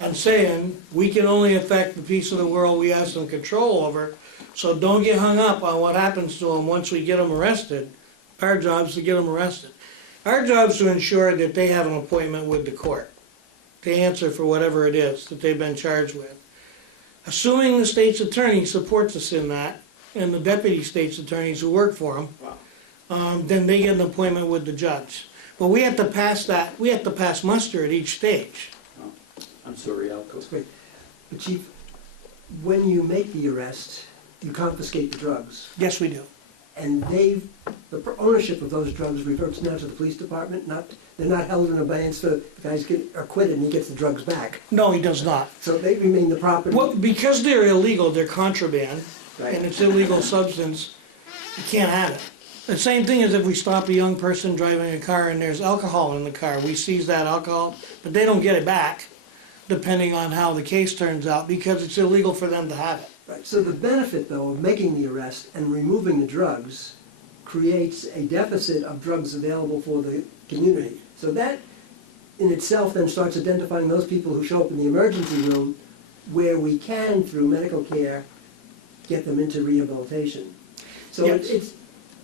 and saying, we can only affect the piece of the world we have some control over, so don't get hung up on what happens to them once we get them arrested. Our job is to get them arrested. Our job is to ensure that they have an appointment with the court to answer for whatever it is that they've been charged with. Assuming the state's attorney supports us in that, and the deputy state's attorneys who work for them, then they get an appointment with the judge. But we have to pass that, we have to pass muster at each stage. Oh, I'm sorry, Al. That's great. But Chief, when you make the arrest, you confiscate the drugs. Yes, we do. And the ownership of those drugs reverts now to the police department, they're not held in abeyance, so the guys get acquitted and he gets the drugs back. No, he does not. So they remain the property. Well, because they're illegal, they're contraband, Right. and it's illegal substance, you can't have it. The same thing as if we stop a young person driving a car and there's alcohol in the car. We seize that alcohol, but they don't get it back, depending on how the case turns out, because it's illegal for them to have it. Right, so the benefit, though, of making the arrest and removing the drugs creates a deficit of drugs available for the community. So that, in itself, then starts identifying those people who show up in the emergency room where we can, through medical care, get them into rehabilitation. So Yes.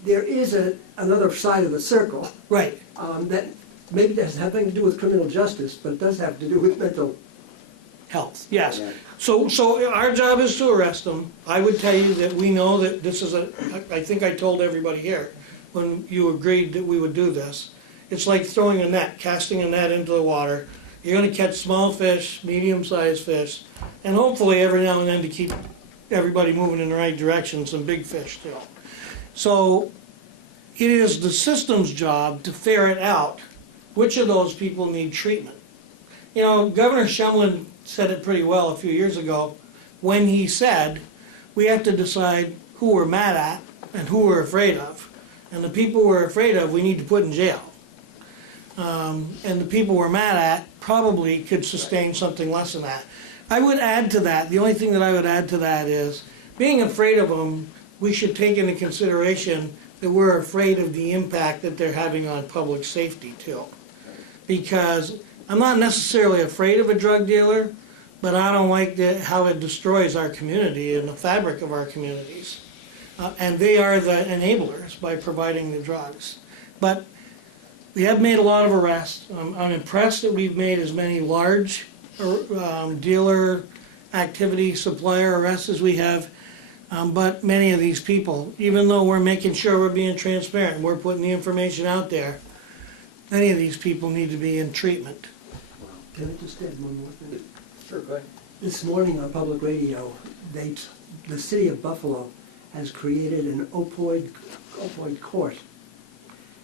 there is another side of the circle Right. that maybe has nothing to do with criminal justice, but it does have to do with mental. Health, yes. Yeah. So our job is to arrest them. I would tell you that we know that this is I think I told everybody here, when you agreed that we would do this, it's like throwing a net, casting a net into the water. You're gonna catch small fish, medium-sized fish, and hopefully every now and then, to keep everybody moving in the right direction, some big fish too. So it is the system's job to ferret out which of those people need treatment. You know, Governor Shumlin said it pretty well a few years ago when he said, we have to decide who we're mad at and who we're afraid of. And the people we're afraid of, we need to put in jail. and the people we're mad at probably could sustain something less than that. I would add to that, the only thing that I would add to that is, being afraid of them, we should take into consideration that we're afraid of the impact that they're having on public safety too. Because I'm not necessarily afraid of a drug dealer, but I don't like how it destroys our community and the fabric of our communities. And they are the enablers by providing the drugs. But we have made a lot of arrests. I'm impressed that we've made as many large dealer activity supplier arrests as we have. But many of these people, even though we're making sure we're being transparent, we're putting the information out there, many of these people need to be in treatment. Can I just add one more thing? Sure, go ahead. This morning on public radio, the city of Buffalo has created an opioid court.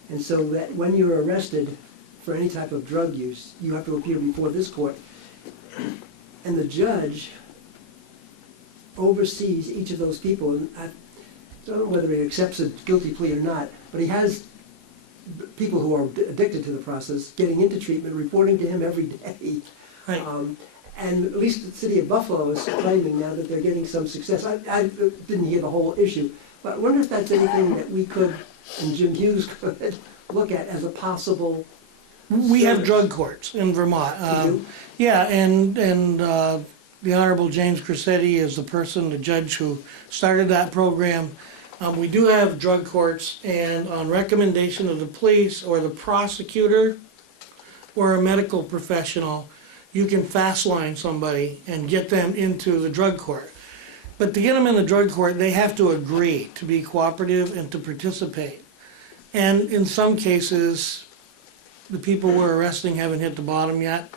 And so that when you're arrested for any type of drug use, you have to appear before this court. And the judge oversees each of those people. And I don't know whether he accepts a guilty plea or not, but he has people who are addicted to the process getting into treatment, reporting to him every day. Right. And at least the city of Buffalo is claiming now that they're getting some success. I didn't hear the whole issue, but I wonder if that's anything that we could, and Jim Hughes could, look at as a possible We have service. drug courts in Vermont. You do? Yeah, and the Honorable James Cressetti is the person, the judge who started that program. We do have drug courts, and on recommendation of the police or the prosecutor or a medical professional, you can fast line somebody and get them into the drug court. But to get them in the drug court, they have to agree to be cooperative and to participate. And in some cases, the people we're arresting haven't hit the bottom yet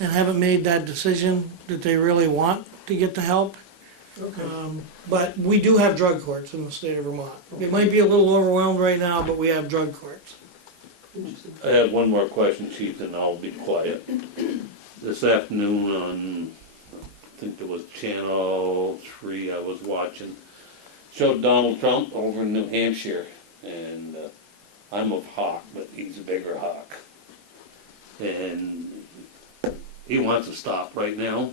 and haven't made that decision that they really want to get the help. Okay. But we do have drug courts in the state of Vermont. It might be a little overwhelmed right now, but we have drug courts. Interesting. I have one more question, Chief, and I'll be quiet. This afternoon on, I think it was Channel 3 I was watching, showed Donald Trump over in New Hampshire, and I'm of hawk, but he's a bigger hawk. And he wants to stop right now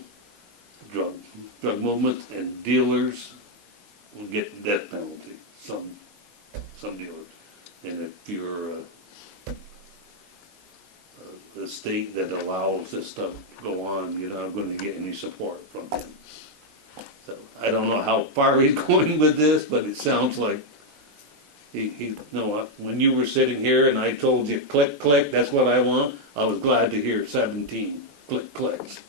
drug movements, and dealers will get the death penalty, some dealers. And if you're the state that allows this stuff to go on, you're not gonna get any support from him. So, I don't know how far he's going with this, but it sounds like you know what, when you were sitting here and I told you, click, click, that's what I want, I was glad to hear 17 click, clicks.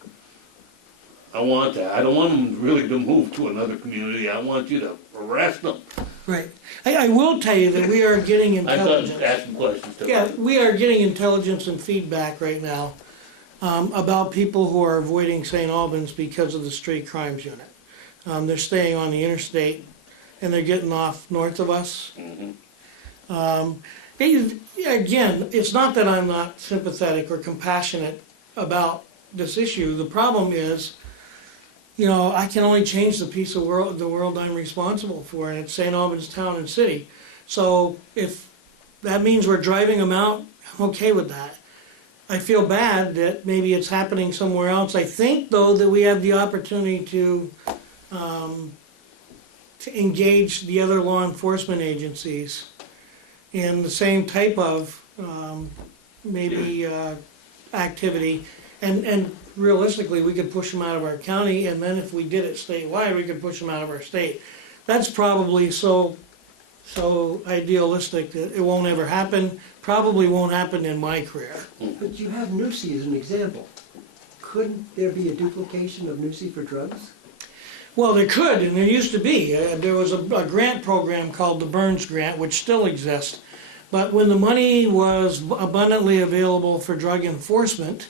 I want that. I don't want them really to move to another community. I want you to arrest them. Right. I will tell you that we are getting I thought intelligence. asking questions too. Yeah, we are getting intelligence and feedback right now about people who are avoiding St. Albans because of the street crimes unit. They're staying on the interstate and they're getting off north of us. Mhm. Again, it's not that I'm not sympathetic or compassionate about this issue. The problem is, you know, I can only change the piece of the world I'm responsible for, and it's St. Albans town and city. So if that means we're driving them out, I'm okay with that. I feel bad that maybe it's happening somewhere else. I think, though, that we have the opportunity to engage the other law enforcement agencies in the same type of activity. And realistically, we could push them out of our county, and then if we did it statewide, we could push them out of our state. That's probably so idealistic that it won't ever happen, probably won't happen in my career. But you have Nusi as an example. Couldn't there be a duplication of Nusi for drugs? Well, there could, and there used to be. There was a grant program called the Burns Grant, which still exists. But when the money was abundantly available for drug enforcement,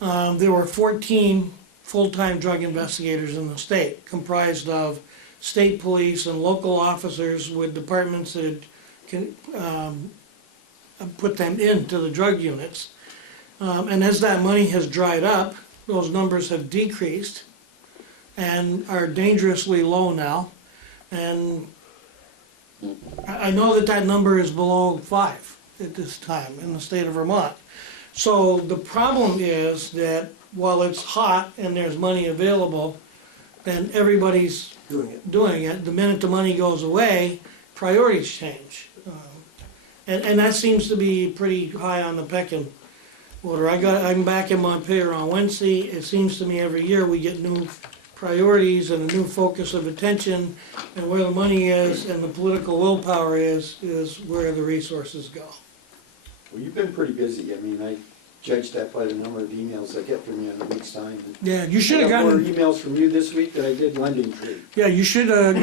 there were 14 full-time drug investigators in the state, comprised of state police and local officers with departments that had put them into the drug units. And as that money has dried up, those numbers have decreased and are dangerously low now. And I know that that number is below 5. at this time in the state of Vermont. So the problem is that while it's hot and there's money available, then everybody's Doing it. The minute the money goes away, priorities change. And that seems to be pretty high on the pecking order. I'm back in Montpelier on Wednesday. It seems to me every year we get new priorities and a new focus of attention, and where the money is and the political willpower is where the resources go. Well, you've been pretty busy. I mean, I judged that by the number of emails I get from you in a week's time. And Yeah, you should I have got more gotten, emails from you this week than I did London Tree. yeah, you should have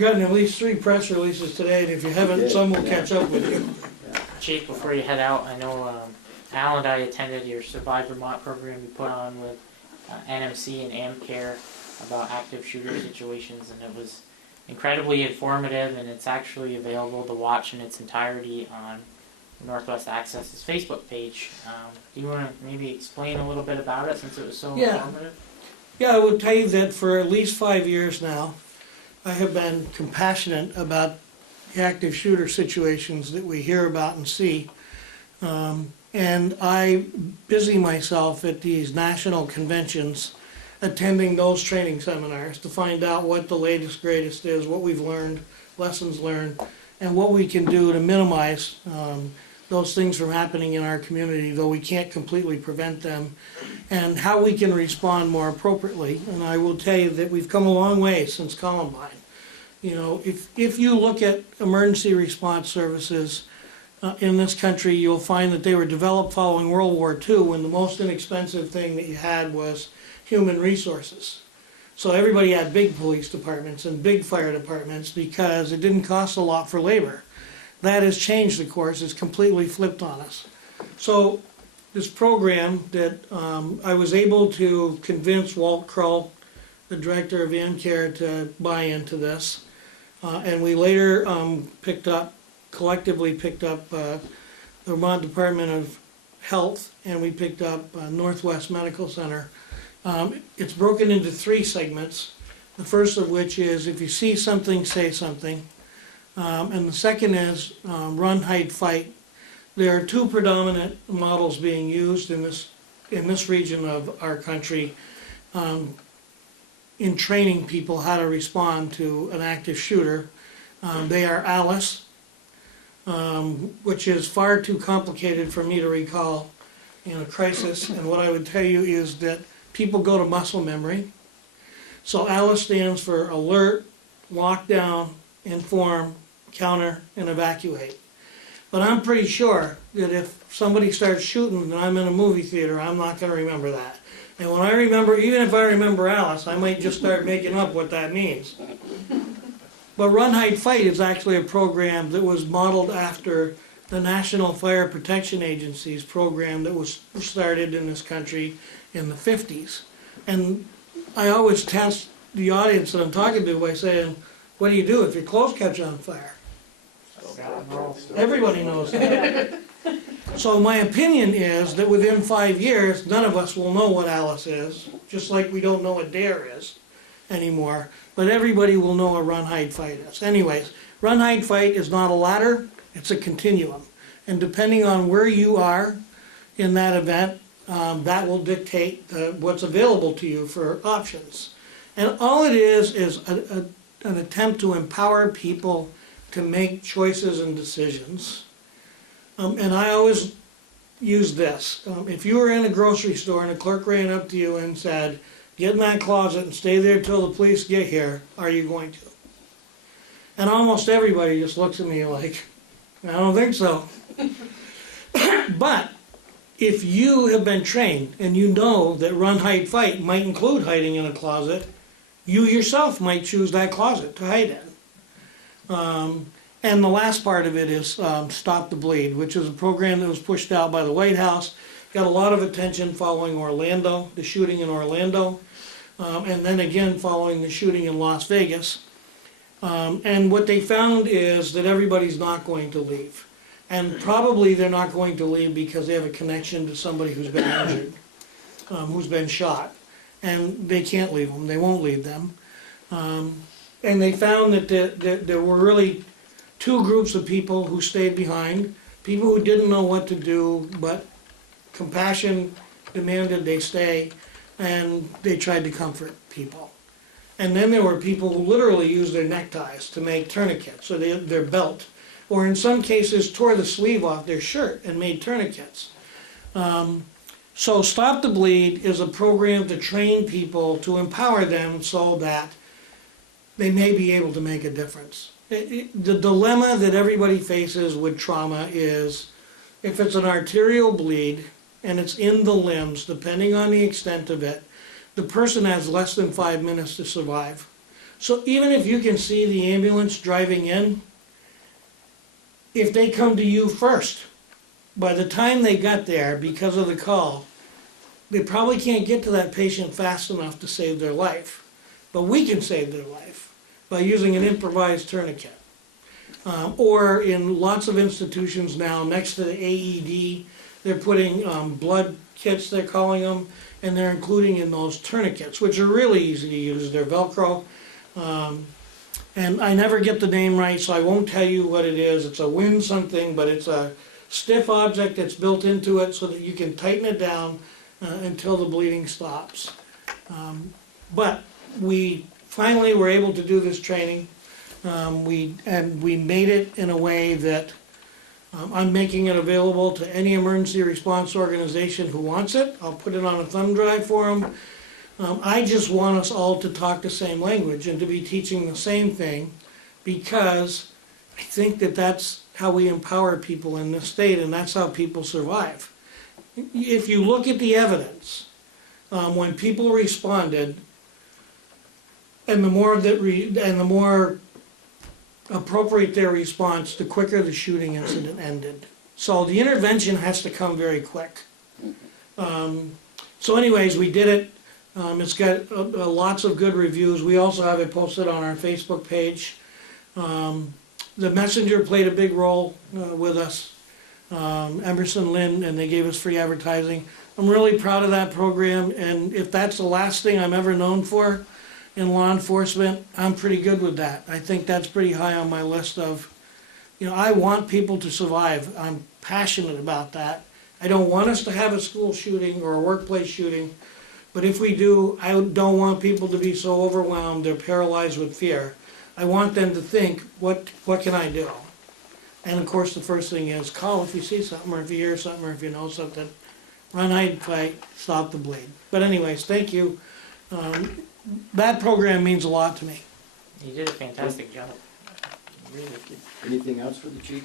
gotten at least 3 press releases today, and if you haven't, did, some will yeah. catch up with you. Chief, before you head out, I know Al and I attended your Survive Vermont program you put on with NMC and AmCare about active shooter situations, and it was incredibly informative, and it's actually available to watch in its entirety on Northwest Access's Facebook page. Do you want to maybe explain a little bit about it, since it was so Yeah. informative? Yeah, I would tell you that for at least 5 years now, I have been compassionate about the active shooter situations that we hear about and see. And I busy myself at these national conventions, attending those training seminars to find out what the latest, greatest is, what we've learned, lessons learned, and what we can do to minimize those things from happening in our community, though we can't completely prevent them, and how we can respond more appropriately. And I will tell you that we've come a long way since Columbine. You know, if you look at emergency response services in this country, you'll find that they were developed following World War II, when the most inexpensive thing that you had was human resources. So everybody had big police departments and big fire departments because it didn't cost a lot for labor. That has changed, of course. It's completely flipped on us. So this program that I was able to convince Walt Krull, the director of AmCare, to buy into this. And we later collectively picked up the Vermont Department of Health, and we picked up Northwest Medical Center. It's broken into 3 segments, the first of which is if you see something, say something. And the second is run, hide, fight. There are 2 predominant models being used in this region of our country in training people how to respond to an active shooter. They are ALICE, which is far too complicated for me to recall in a crisis. And what I would tell you is that people go to muscle memory. So ALICE stands for alert, lockdown, inform, counter, and evacuate. But I'm pretty sure that if somebody starts shooting and I'm in a movie theater, I'm not going to remember that. And when I remember, even if I remember Alice, I might just start making up what that means. But Run, Hide, Fight is actually a program that was modeled after the National Fire Protection Agency's program that was started in this country in the 50s. And I always test the audience that I'm talking to by saying, what do you do if your clothes catch on fire? Everybody knows that. So my opinion is that within 5 years, none of us will know what Alice is, just like we don't know what DARE is anymore, but everybody will know what Run, Hide, Fight is. Anyways, Run, Hide, Fight is not a ladder, it's a continuum. And depending on where you are in that event, that will dictate what's available to you for options. And all it is an attempt to empower people to make choices and decisions. And I always use this. If you were in a grocery store and a clerk ran up to you and said, get in that closet and stay there till the police get here, are you going to? And almost everybody just looks at me like, I don't think so. But if you have been trained and you know that Run, Hide, Fight might include hiding in a closet, you yourself might choose that closet to hide in. And the last part of it is Stop the Bleed, which is a program that was pushed out by the White House. Got a lot of attention following Orlando, the shooting in Orlando, and then again following the shooting in Las Vegas. And what they found is that everybody's not going to leave. And probably they're not going to leave because they have a connection to somebody who's been injured, who's been shot. And they can't leave them, they won't leave them. And they found that there were really two groups of people who stayed behind, people who didn't know what to do, but compassion demanded they stay, and they tried to comfort people. And then there were people who literally used their neckties to make tourniquets, or their belt, or in some cases tore the sleeve off their shirt and made tourniquets. So Stop the Bleed is a program to train people, to empower them so that they may be able to make a difference. The dilemma that everybody faces with trauma is, if it's an arterial bleed and it's in the limbs, depending on the extent of it, the person has less than 5 minutes to survive. So even if you can see the ambulance driving in, if they come to you first, by the time they got there, because of the call, they probably can't get to that patient fast enough to save their life. But we can save their life by using an improvised tourniquet. Or in lots of institutions now, next to the AED, they're putting blood kits, they're calling them, and they're including in those tourniquets, which are really easy to use. They're Velcro. And I never get the name right, so I won't tell you what it is. It's a wind something, but it's a stiff object that's built into it so that you can tighten it down until the bleeding stops. But we finally were able to do this training. We made it in a way that I'm making it available to any emergency response organization who wants it. I'll put it on a thumb drive for them. I just want us all to talk the same language and to be teaching the same thing, because I think that that's how we empower people in this state, and that's how people survive. If you look at the evidence, when people responded, and the more appropriate their response, the quicker the shooting incident ended. So the intervention has to come very quick. So anyways, we did it. It's got lots of good reviews. We also have it posted on our Facebook page. The Messenger played a big role with us, Emerson Lynn, and they gave us free advertising. I'm really proud of that program, and if that's the last thing I'm ever known for in law enforcement, I'm pretty good with that. I think that's pretty high on my list of, I want people to survive. I'm passionate about that. I don't want us to have a school shooting or a workplace shooting, but if we do, I don't want people to be so overwhelmed they're paralyzed with fear. I want them to think, what can I do? And of course, the first thing is call if you see something, or if you hear something, or if you know something. Run, hide, fight, stop the bleed. But anyways, thank you. That program means a lot to me. You did a fantastic job. Anything else for the chief?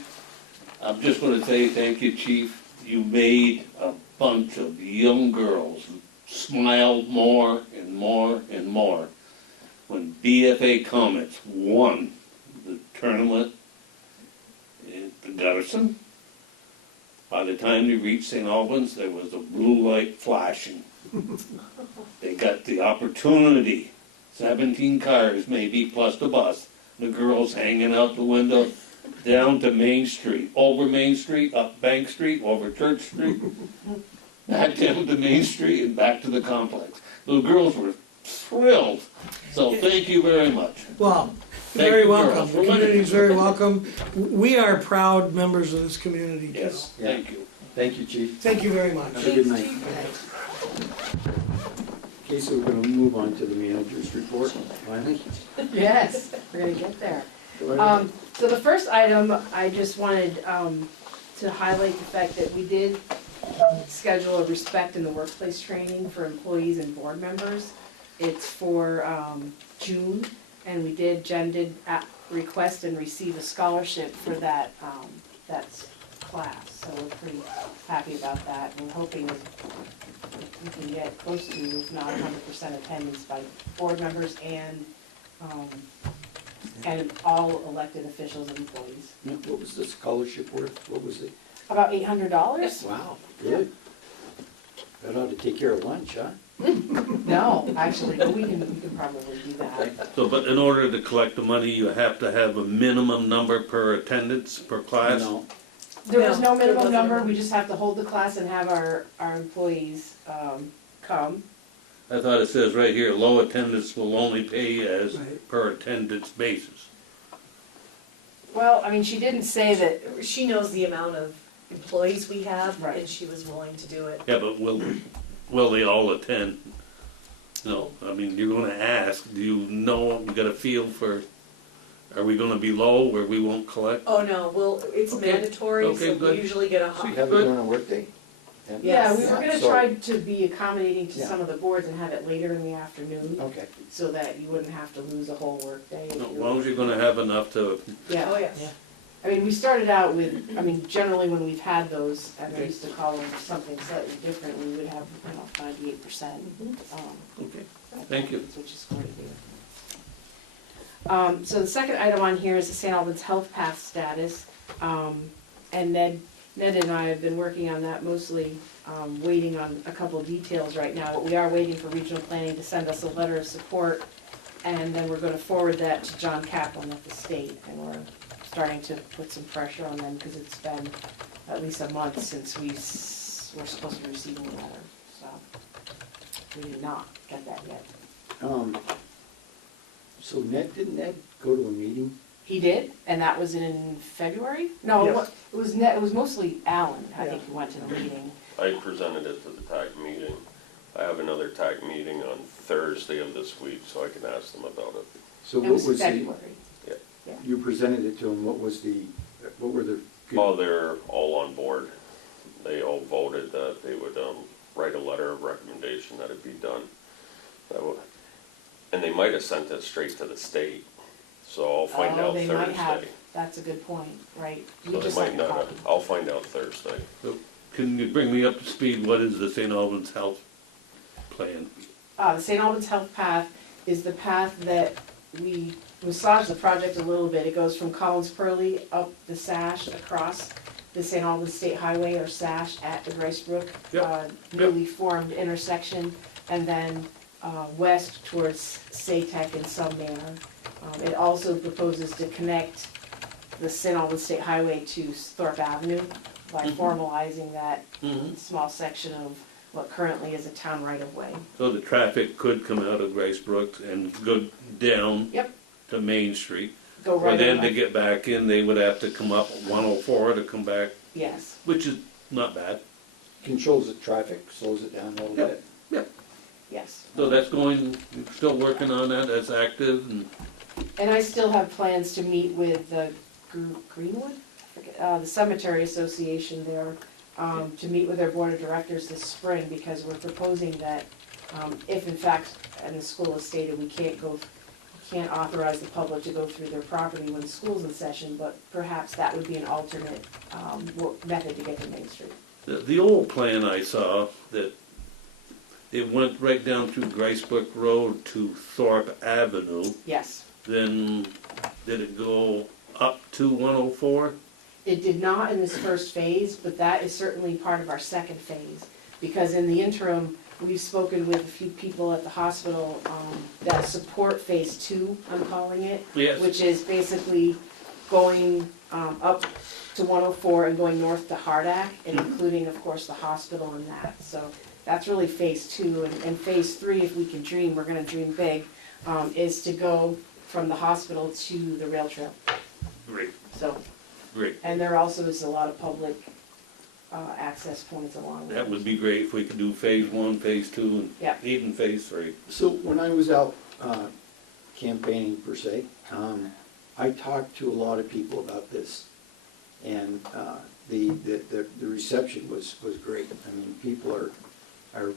I'm just gonna say thank you, Chief. You made a bunch of young girls smile more and more and more when BFA Comets won the tournament at the Gutterson. By the time they reached St. Albans, there was a blue light flashing. They got the opportunity, 17 cars maybe plus the bus, the girls hanging out the window, down to Main Street, over Main Street, up Bank Street, over Church Street, back down to Main Street and back to the complex. The girls were thrilled. So thank you very much. Well, Thank very you, welcome. girls, The for letting community's us. very welcome. We are proud members of this community, too. Yes, thank you. Thank you, chief. Thank you very much. Have a good night. Okay, so we're gonna move on to the manager's report, finally. Yes, we're gonna get there. Go ahead. So the first item, I just wanted to highlight the fact that we did schedule a respect in the workplace training for employees and board members. It's for June, and Jen did request and receive a scholarship for that class. So we're pretty happy about that. We're hoping we can get close to, if not 100% attendance by board members and all elected officials and employees. Yeah, what was the scholarship worth? What was it? About $800? Wow, good. That ought to take care of lunch, huh? No, actually, but we can probably do that. So, but in order to collect the money, you have to have a minimum number per attendance, per class? No, There was no No, there minimum wasn't. number, we just have to hold the class and have our employees come. I thought it says right here, low attendance will only pay as Right. per attendance basis. Well, I mean, she didn't say that, She knows the amount of employees we have, Right. and she was willing to do it. Yeah, but will they all attend? No, I mean, you're gonna ask, do you know, you got a feel for, are we gonna be low where we won't collect? Oh, no, well, it's Okay. mandatory, Okay, so we good. usually get a So you hot. have it on a workday? yeah, we Yes. were gonna So- try to be accommodating to Yeah. some of the boards and have it later in the afternoon, Okay. so that you wouldn't have to lose a whole workday. if No, you As long were- as you're gonna have enough to, Yeah. Oh, yes. Yeah. I mean, we started out with, I mean, generally when we've had those, and I used to call them something slightly different, we would have, 98%. okay, thank you. Which is going to be. So the second item on here is the St. Albans Health Path status. And Ned and I have been working on that, mostly waiting on a couple of details right now. But we are waiting for regional planning to send us a letter of support. And then we're gonna forward that to John Kaplan at the state. And we're starting to put some pressure on them because it's been at least a month since we're supposed to be receiving a letter. So we did not get that yet. So didn't Ned go to a meeting? He did, and that was in February? No, Yes. it was mostly Alan, I think, who went to the meeting. I presented it to the TAC meeting. I have another TAC meeting on Thursday of this week, so I can ask them about it. So It what was was the, February. you presented it to him, what were the? Oh, they're all on board. They all voted that they would, write a letter of recommendation that it be done. And they might have sent it straight to the state, so I'll find Oh, out they might have. Thursday. That's a good point, right. We So they just might sent a not copy. have, I'll find out Thursday. Can you bring me up to speed, what is the St. Albans Health Plan? The St. Albans Health Path is the path that we massage the project a little bit. It goes from Collins Purley up the Sash across the St. Albans State Highway or Sash at the Gricebrook newly formed intersection, and then west towards Satec in some manner. It also proposes to connect the St. Albans State Highway to Thorpe Avenue by formalizing that small section of what currently is a town right-of-way. So the traffic could come out of Gricebrook and go down Yep. to Main Street. Go For right them in to left. get back in, they would have to come up 104 to come back, Yes, which is not bad. Controls the traffic, slows it down a little Yep. bit. yes. So that's going, you're still working on that, that's active, and And I still have plans to meet with the Greenwood, I forget, the Cemetery Association there, to meet with their board of directors this spring, because we're proposing that, if in fact, and the school has stated, we can't authorize the public to go through their property when school's in session, but perhaps that would be an alternate, method to get to Main Street. the old plan I saw, that it went right down through Gricebrook Road to Thorpe Avenue, Yes. then did it go up to 104? It did not in this first phase, but that is certainly part of our second phase, because in the interim, we've spoken with a few people at the hospital that support phase two, I'm calling it, Yes. which is basically going up to 104 and going north to Hardak, and including, of course, the hospital and that. So that's really phase two, and phase three, if we can dream, we're gonna dream big, is to go from the hospital to the rail trail. Great, So, great. and there also is a lot of public access points along there. That would be great if we could do phase one, phase two, Yeah. and even phase three. So when I was out campaigning per se, I talked to a lot of people about this. And the reception was great. I mean, people are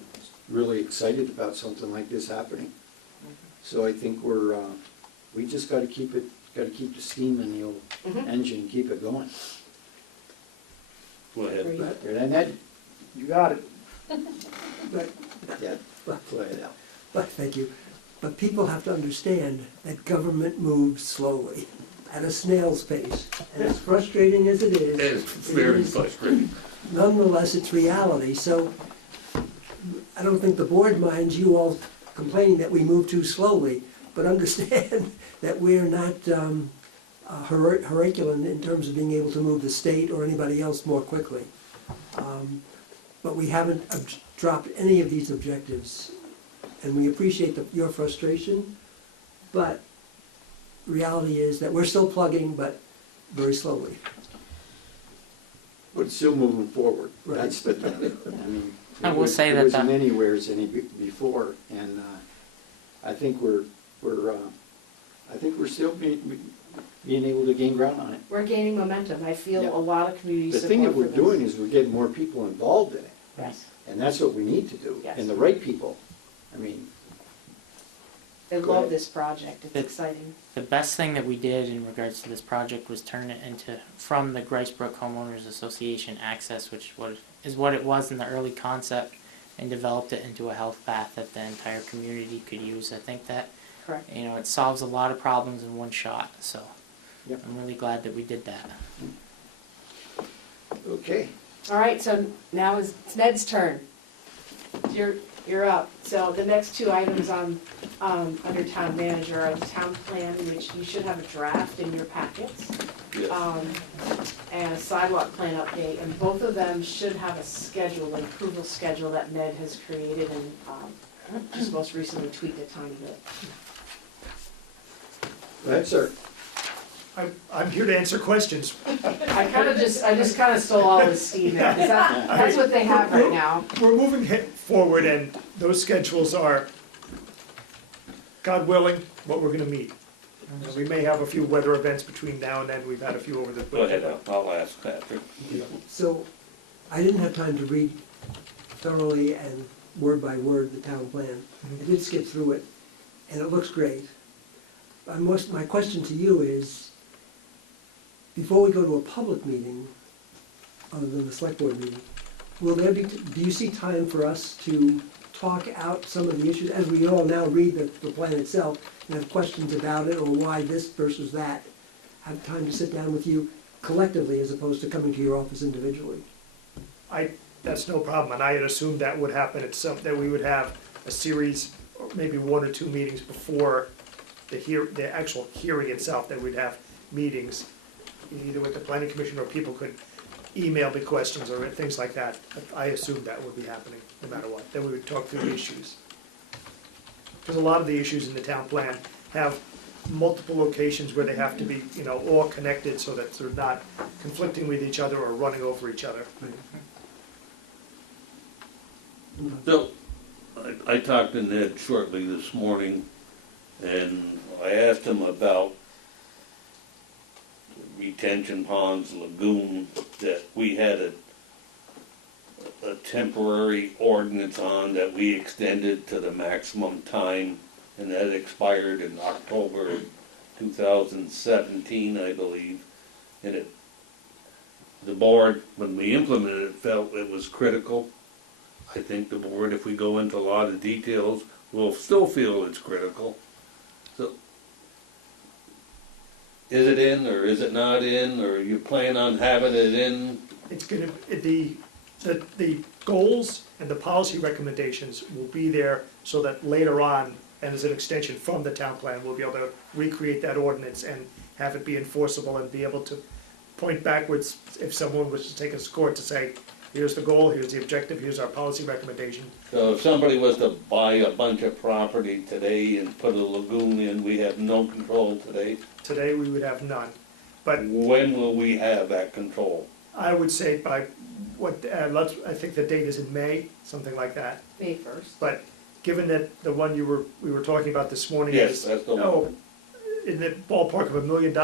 really excited about something like this happening. So I think we just gotta keep the steam in the old engine, keep it going. Go ahead. Agreed. And that, You got it. But, yeah, go ahead, Al. but, thank you. But people have to understand that government moves slowly, at a snail's pace. And as frustrating as it is. It's very frustrating. Nonetheless, it's reality. So I don't think the board minds you all complaining that we move too slowly, but understand that we're not Herculean in terms of being able to move the state or anybody else more quickly. But we haven't dropped any of these objectives, and we appreciate your frustration, but reality is that we're still plugging, but very slowly. But it's still moving forward. Right. That's the thing. I mean, I will say it that wasn't that- anywheres any before, and I think we're still being able to gain ground on it. We're gaining momentum. I feel Yeah. a lot of community The support thing that for we're this. doing is we're getting more people involved in it, Yes, and that's what we need to do, Yes. and the right people. I mean, I Go love ahead. this project. It's It- exciting. The best thing that we did in regards to this project was turn it into, from the Gricebrook Homeowners Association access, which is what it was in the early concept, and developed it into a health path that the entire community could use. I think that, Correct. you know, it solves a lot of problems in one shot, so Yep. I'm really glad that we did that. okay. All right, so now it's Ned's turn. You're up. So the next two items on, under town manager are the town plan, which you should have a draft in your packets. Yes. And a sidewalk plan update, and both of them should have a schedule, an approval schedule that Ned has created and, just most recently tweaked a tiny bit. Go ahead, sir. I'm here to answer questions. I just kind of stole all his steam there, 'cause that's what they have right now. We're moving forward, and those schedules are, God willing, what we're gonna meet. And we may have a few weather events between now and then. We've had a few over the. Go ahead, I'll ask Patrick. So, I didn't have time to read thoroughly and word by word the town plan. I did skip through it, and it looks great. My question to you is, before we go to a public meeting, other than the select board meeting, do you see time for us to talk out some of the issues, as we all now read the plan itself, and have questions about it, or why this versus that? Have time to sit down with you collectively, as opposed to coming to your office individually? That's no problem, and I had assumed that would happen that we would have a series, or maybe one or two meetings before the actual hearing itself, that we'd have meetings, either with the planning commission, or people could email me questions or things like that. I assumed that would be happening, no matter what, that we would talk through the issues. Because a lot of the issues in the town plan have multiple locations where they have to be, all connected, so that they're not conflicting with each other or running over each other. So, I talked to Ned shortly this morning, and I asked him about retention ponds, lagoon, that we had a temporary ordinance on that we extended to the maximum time, and that expired in October 2017, I believe. And the board, when we implemented it, felt it was critical. I think the board, if we go into a lot of details, will still feel it's critical. So, is it in, or is it not in, or you plan on having it in? It's gonna, the goals and the policy recommendations will be there, so that later on, and as an extension from the town plan, we'll be able to recreate that ordinance and have it be enforceable, and be able to point backwards if someone was to take us to court to say, here's the goal, here's the objective, here's our policy recommendation. So if somebody was to buy a bunch of property today and put a lagoon in, we have no control today? Today, we would have none. But When will we have that control? I would say by, I think the date is in May, something like that. May 1st. But given that the one we were talking about this morning Yes, is, that's the one. in the ballpark of $1 million,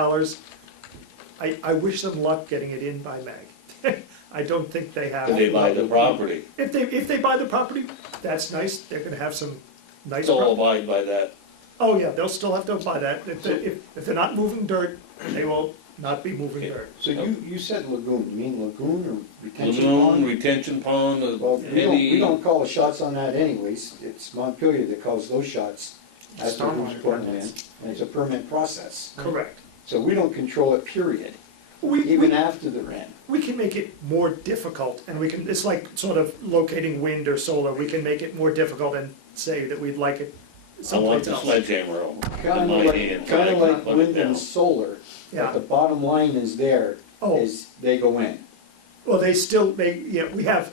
I wish them luck getting it in by May. I don't think they have. Did they buy the property? If they buy the property, that's nice, they're gonna have some nice. Still abide by that? Oh, yeah, they'll still have to apply that. If they're not moving dirt, they will not be moving dirt. So you said lagoon, you mean lagoon or retention Lagoon, pond? retention pond, Well, we any, don't call the shots on that anyways, it's Montpelier that calls those shots, as to who's Stormwater putting them in, permits. and it's a permit process. Correct. So we don't control it, period, We, even we, after the rent. we can make it more difficult, and it's like sort of locating wind or solar, we can make it more difficult and say that we'd like it I want someplace the else. sledgehammer in Kind my of hand. like put it wind down. and solar, Yeah. but the bottom line is there, Oh. is they go in. Well, we have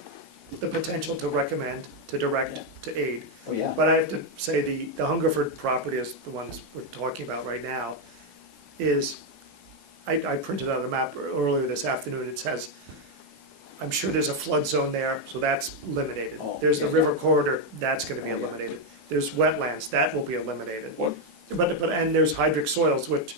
the potential to recommend, to direct, Yeah. to aid. Oh, yeah. But I have to say, the Hungerford property is the ones we're talking about right now, is, I printed out a map earlier this afternoon, it says, I'm sure there's a flood zone there, so that's eliminated. Oh, There's the yeah. river corridor, that's gonna be Oh, yeah. eliminated. There's wetlands, that will be eliminated. What? But, and there's hydric soils, which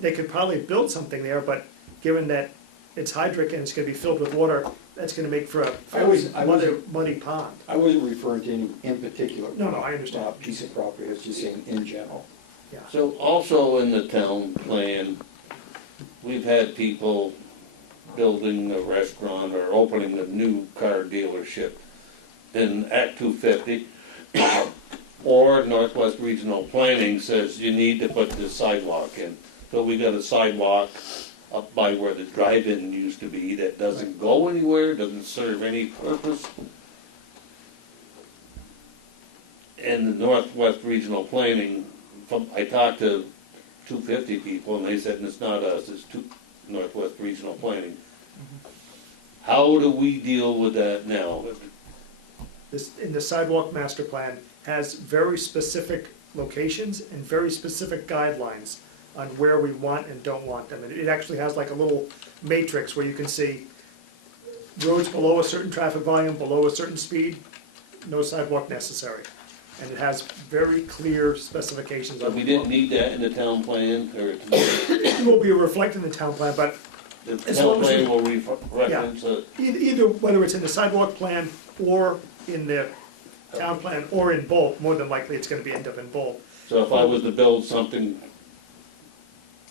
they could probably build something there, but given that it's hydric and it's gonna be filled with water, that's gonna make for a fairly I wasn't- muddy pond. I wasn't referring to any in particular. No, I understand. Piece of property, I was just saying in general. Yeah. So also in the town plan, we've had people building a restaurant or opening a new car dealership in Act 250. Or Northwest Regional Planning says you need to put this sidewalk in. So we got a sidewalk up by where the drive-in used to be that doesn't go anywhere, doesn't serve any purpose. And the Northwest Regional Planning, I talked to 250 people and they said, it's not us, it's Northwest Regional Planning. How do we deal with that now? This, in the sidewalk master plan, has very specific locations and very specific guidelines on where we want and don't want them. And it actually has like a little matrix where you can see roads below a certain traffic volume, below a certain speed, no sidewalk necessary. And it has very clear specifications So on. we didn't need that in the town plan, or It will be reflected in the town plan, but the As town long as plan we- will reference it? either, whether it's in the sidewalk plan or in the town plan or in both, more than likely it's gonna be end up in both. So if I was to build something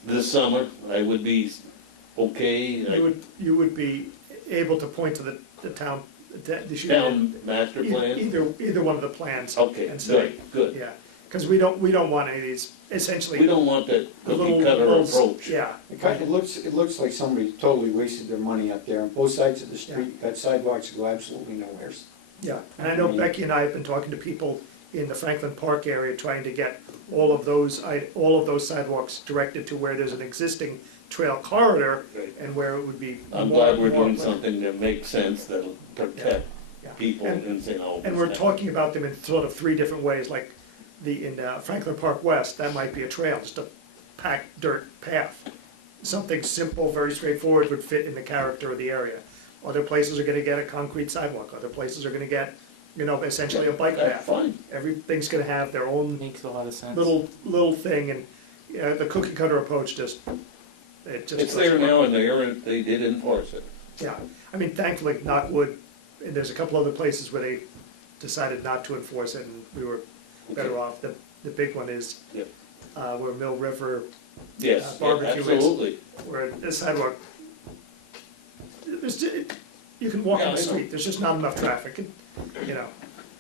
this summer, I would be okay? You would be able to point to the town, Town master plan? either one of the plans. Okay, and say, good. Yeah, because we don't want any of these, essentially. We don't want that cookie cutter little- approach. Yeah, It looks like somebody totally wasted their money up there. On both sides of the street, you've got sidewalks that go absolutely nowhere. yeah, and I know Becky and I have been talking to people in the Franklin Park area, trying to get all of those sidewalks directed to where there's an existing trail corridor, Right. and where it would be. I'm more- glad we're more doing planned. something that makes sense, that'll protect Yeah. people And- in St. Albans. And we're talking about them in sort of three different ways, like in Franklin Park West, that might be a trail, just a packed dirt path. Something simple, very straightforward would fit in the character of the area. Other places are gonna get a concrete sidewalk, other places are gonna get, essentially a bike That's path. fine. Everything's gonna have their own Makes a lot of sense. little thing, and the cookie cutter approach just. It's doesn't there work. now and they did enforce it. Yeah, I mean, thankfully, Knottwood, and there's a couple other places where they decided not to enforce it, and we were better off. The big one is Yep. where Mill River, Yes, yeah, barbecue is- absolutely. where the sidewalk, you can walk Yeah, in the I know. street, there's just not enough traffic, and,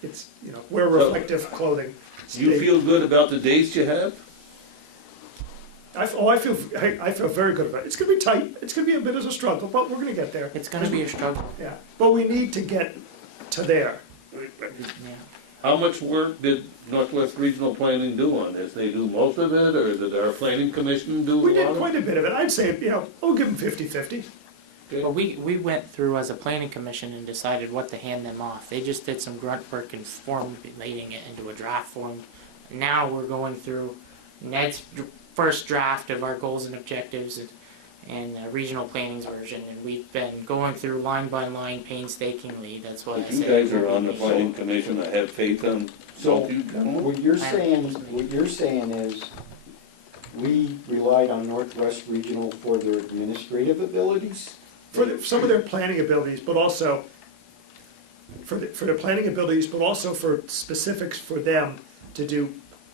it's, wear reflective clothing. You feel good about the dates you have? I feel very good about it. It's gonna be tight, it's gonna be a bit of a struggle, but we're gonna get there. It's gonna be a struggle, Yeah, but we need to get to there. yeah. How much work did Northwest Regional Planning do on this? They do most of it, or did our planning commission do a We lot did of it? quite a bit of it, I'd say, we'll give them 50-50. Well, we went through as a planning commission and decided what to hand them off. They just did some grunt work and formulating it into a draft form. Now we're going through Ned's first draft of our goals and objectives and regional planning's version, and we've been going through line by line painstakingly. That's why I If you say. guys are on the planning commission, I have faith in So, both you gentlemen. what you're saying is, we relied on Northwest Regional for their administrative abilities? For some of their planning abilities, but also for their planning abilities, but also for specifics for them to do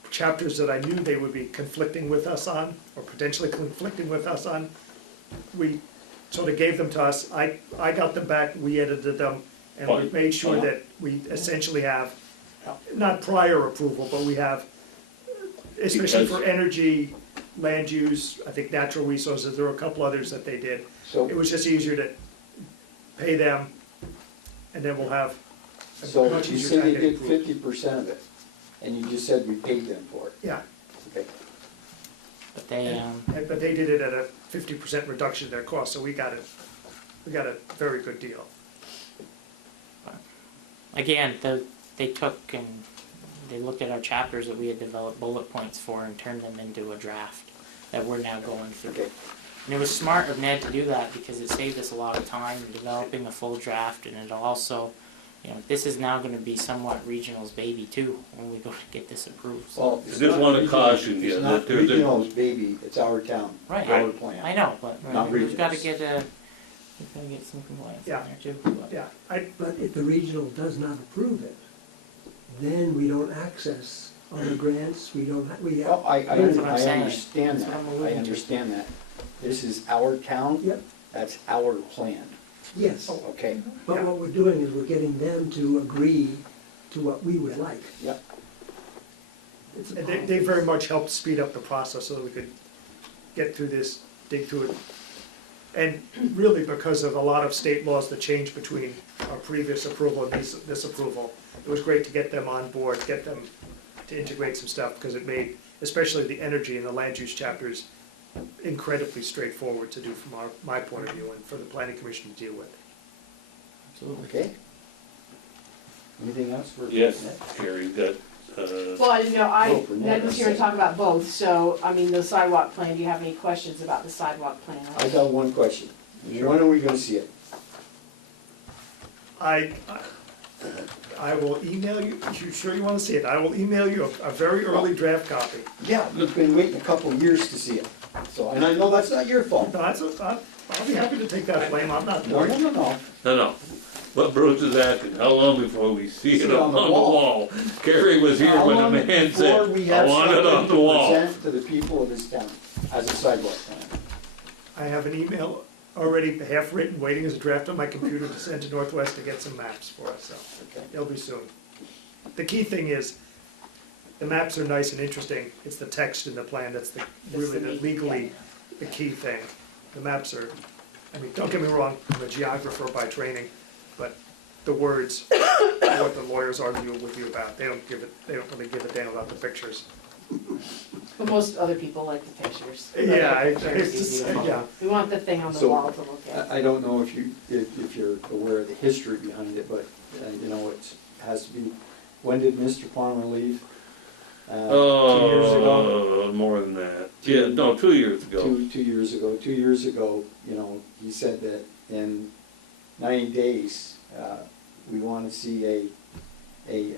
chapters that I knew they would be conflicting with us on, or potentially conflicting with us on. We sort of gave them to us, I got them back, we edited them, and we Fine. made sure that we essentially have, not prior approval, but we have, especially for Because- energy, land use, I think natural resources, there were a couple others that they did. So, It was just easier to pay them, and then we'll have a so much you easier say time they getting did approved. 50% of it, and you just said we paid them for it, Yeah, okay? But they, but they did it at a 50% reduction in their cost, so we got a very good deal. again, they took and they looked at our chapters that we had developed bullet points for and turned them into a draft that we're now going through. Okay. And it was smart of Ned to do that because it saved us a lot of time in developing a full draft, and it'll also, this is now gonna be somewhat regional's baby too, when we go to get this approved. So- Well, I just wanna caution you It's that not there's a- regional's baby, it's our town, Right. our plan. I know, but Not we've gotta regionals. we've gotta get some compliance in Yeah. there too. But- Yeah, But if the regional does not approve it, then we don't access other grants, we don't, we have. Well, I That's what I'm saying. understand That's that, what I'm I alluding to. understand that. This is our town, Yep, that's our plan, yes, okay? but what we're doing is we're getting them to agree to what we would like. Yep. It's a and they very much helped speed up the process so that we could get through this, dig through it. And really because of a lot of state laws that changed between our previous approval and this approval, it was great to get them on board, get them to integrate some stuff, because it made, especially the energy and the land use chapters, incredibly straightforward to do from my point of view and for the planning commission to deal with. Absolutely. Okay? Anything else for? Yes, Ned? Carrie, got, Well, I didn't know, Oh, for Ned, Ned was here to that's talk about both, so, I mean, the sidewalk plan, do you have any questions about the sidewalk plan? I got one question. When are we gonna see it? I will email you, you sure you wanna see it? I will email you a very early draft copy. Yeah, we've been waiting a couple of years to see it. So, and I know that's not your fault. No, I'll be happy to take that blame, I'm not No, worried. no. no. What Bruce is asking, how long before we see it on the wall? Carrie was here How when the long man before said, we I have want it on something the to wall. present to the people of this town as a sidewalk plan? I have an email already half written, waiting as a draft on my computer to send to Northwest to get some maps for us, so Okay. it'll be soon. The key thing is, the maps are nice and interesting, it's the text in the plan that's really legally the key thing. The maps are, I mean, don't get me wrong, I'm a geographer by training, but the words are what the lawyers argue with you about. They don't really give a damn about the pictures. But most other people like the pictures. Yeah, Pictures it's just, are beautiful. yeah. We want the thing on the So, wall to look at. I don't know if you're aware of the history behind it, but, it has to be, when did Mr. Palmer leave? 2 years ago? More than that. Yeah, no, 2 years ago. 2 years ago. 2 years ago, he said that in 90 days, we want to see a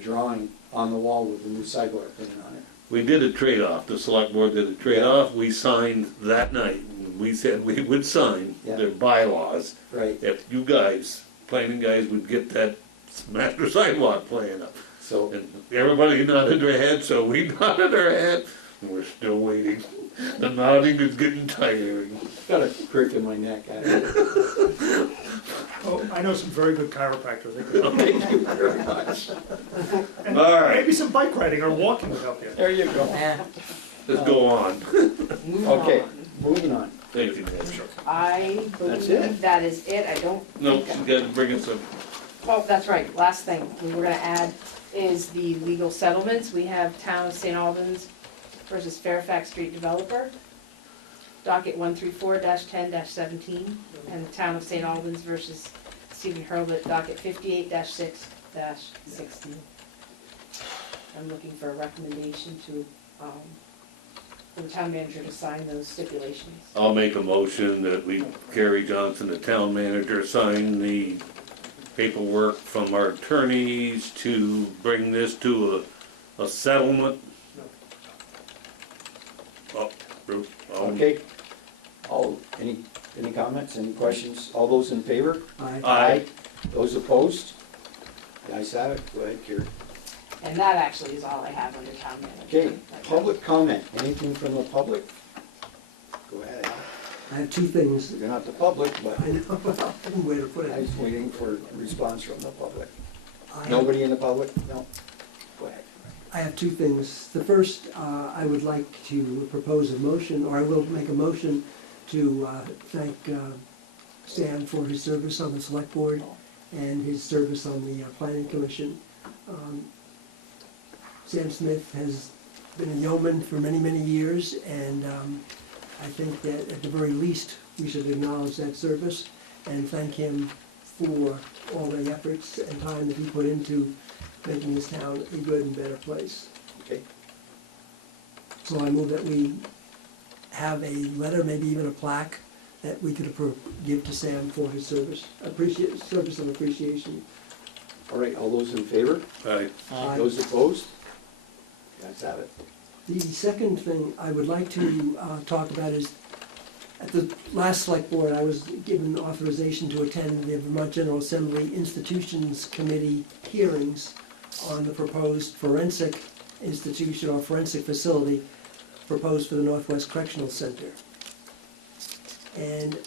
drawing on the wall with the new sidewalk plan on it. We did a trade-off, the select board did a trade-off, we signed that night. We said we would sign Yeah. their bylaws Right, if you guys, planning guys, would get that master sidewalk plan up. so, And everybody nodded their head, so we nodded our head, and we're still waiting. The nodding is getting tiring. got a crick in my neck. Oh, I know some very good chiropractors. They could- Thank you very much. And All right. maybe some bike riding or walking would help you. There you go. Yeah. Let's go on. Move Okay, on. moving on. Thank you, Ned. I That's believe it? that is it, I don't. No, think she's got to bring us a, Oh, that's right, last thing we were gonna add is the legal settlements. We have Town of St. Albans versus Fairfax Street Developer, docket 134-10-17, and the Town of St. Albans versus Stephen Hurlbut, docket 58-6-16. I'm looking for a recommendation to, for the town manager to sign those stipulations. I'll make a motion that we, Carrie Johnson, the town manager, sign the paperwork from our attorneys to bring this to a settlement. Oh, Bruce, Okay. Any comments, any questions? All those in favor? Aye. Those opposed? The ayes have it. Go ahead, Carrie. And that actually is all I have under town manager. Okay, public comment. Anything from the public? Go ahead, Al. I have two things. You're not the public, but I know, well, way to put I it. was waiting for a response from the public. I have- Nobody in the public? No? Go ahead. I have two things. The first, I would like to propose a motion, or I will make a motion to thank Stan for his service on the select board and his service on the planning commission. Sam Smith has been a yeoman for many, many years, and I think that at the very least, we should acknowledge that service and thank him for all the efforts and time that he put into making this town a good and better place. Okay. So I move that we have a letter, maybe even a plaque, that we could give to Sam for his service and appreciation. All right, all those in favor? Aye. Those opposed? Guys have it. The second thing I would like to talk about is, at the last select board, I was given authorization to attend the Vermont General Assembly Institutions Committee hearings on the proposed forensic institution or forensic facility proposed for the Northwest Correctional Center. And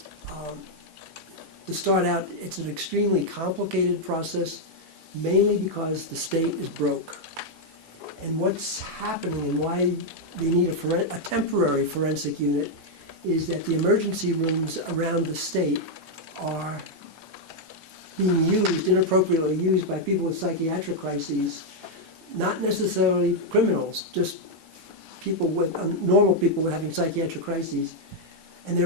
to start out, it's an extremely complicated process, mainly because the state is broke. And what's happening and why they need a temporary forensic unit is that the emergency rooms around the state are being used, inappropriately used by people with psychiatric crises, not necessarily criminals, just people with, normal people with having psychiatric crises. And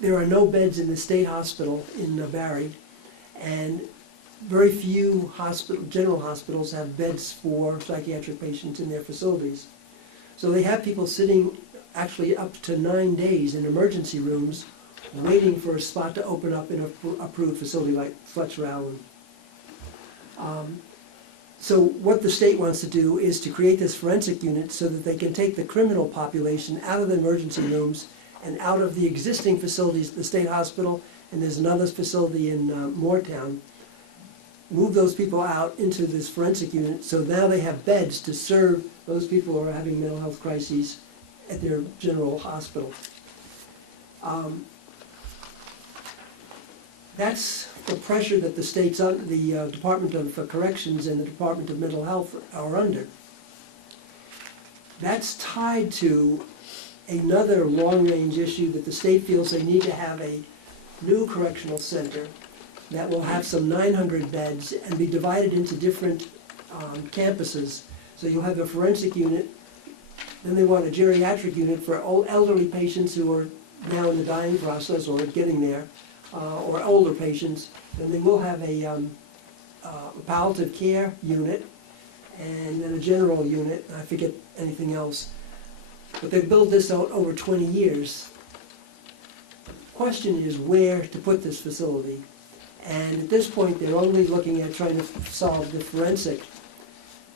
there are no beds in the state hospital in Barry, and very few general hospitals have beds for psychiatric patients in their facilities. So they have people sitting actually up to 9 days in emergency rooms waiting for a spot to open up in an approved facility like Fletcher Allen. So what the state wants to do is to create this forensic unit so that they can take the criminal population out of the emergency rooms and out of the existing facilities at the state hospital, and there's another facility in Moortown, move those people out into this forensic unit, so now they have beds to serve those people who are having mental health crises at their general hospital. That's the pressure that the state's the Department of Corrections and the Department of Mental Health are under. That's tied to another long-range issue that the state feels they need to have a new correctional center that will have some 900 beds and be divided into different campuses. So you'll have a forensic unit, then they want a geriatric unit for elderly patients who are now in the dying process or getting there, or older patients. Then they will have a palliative care unit and then a general unit, I forget anything else. But they've built this out over 20 years. Question is where to put this facility. And at this point, they're only looking at trying to solve the forensic.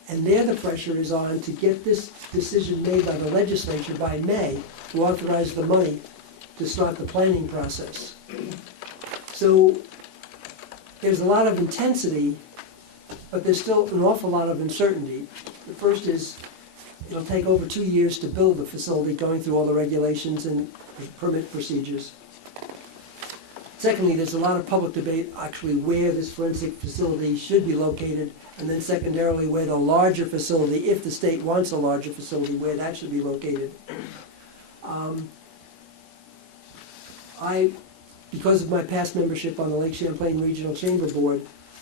And there the pressure is on to get this decision made by the legislature by May to authorize the money to start the planning process. So there's a lot of intensity, but there's still an awful lot of uncertainty. The first is it'll take over 2 years to build the facility, going through all the regulations and permit procedures. Secondly, there's a lot of public debate actually where this forensic facility should be located, and then secondarily where the larger facility, if the state wants a larger facility, where that should be located. Because of my past membership on the Lake Champlain Regional Chamber Board,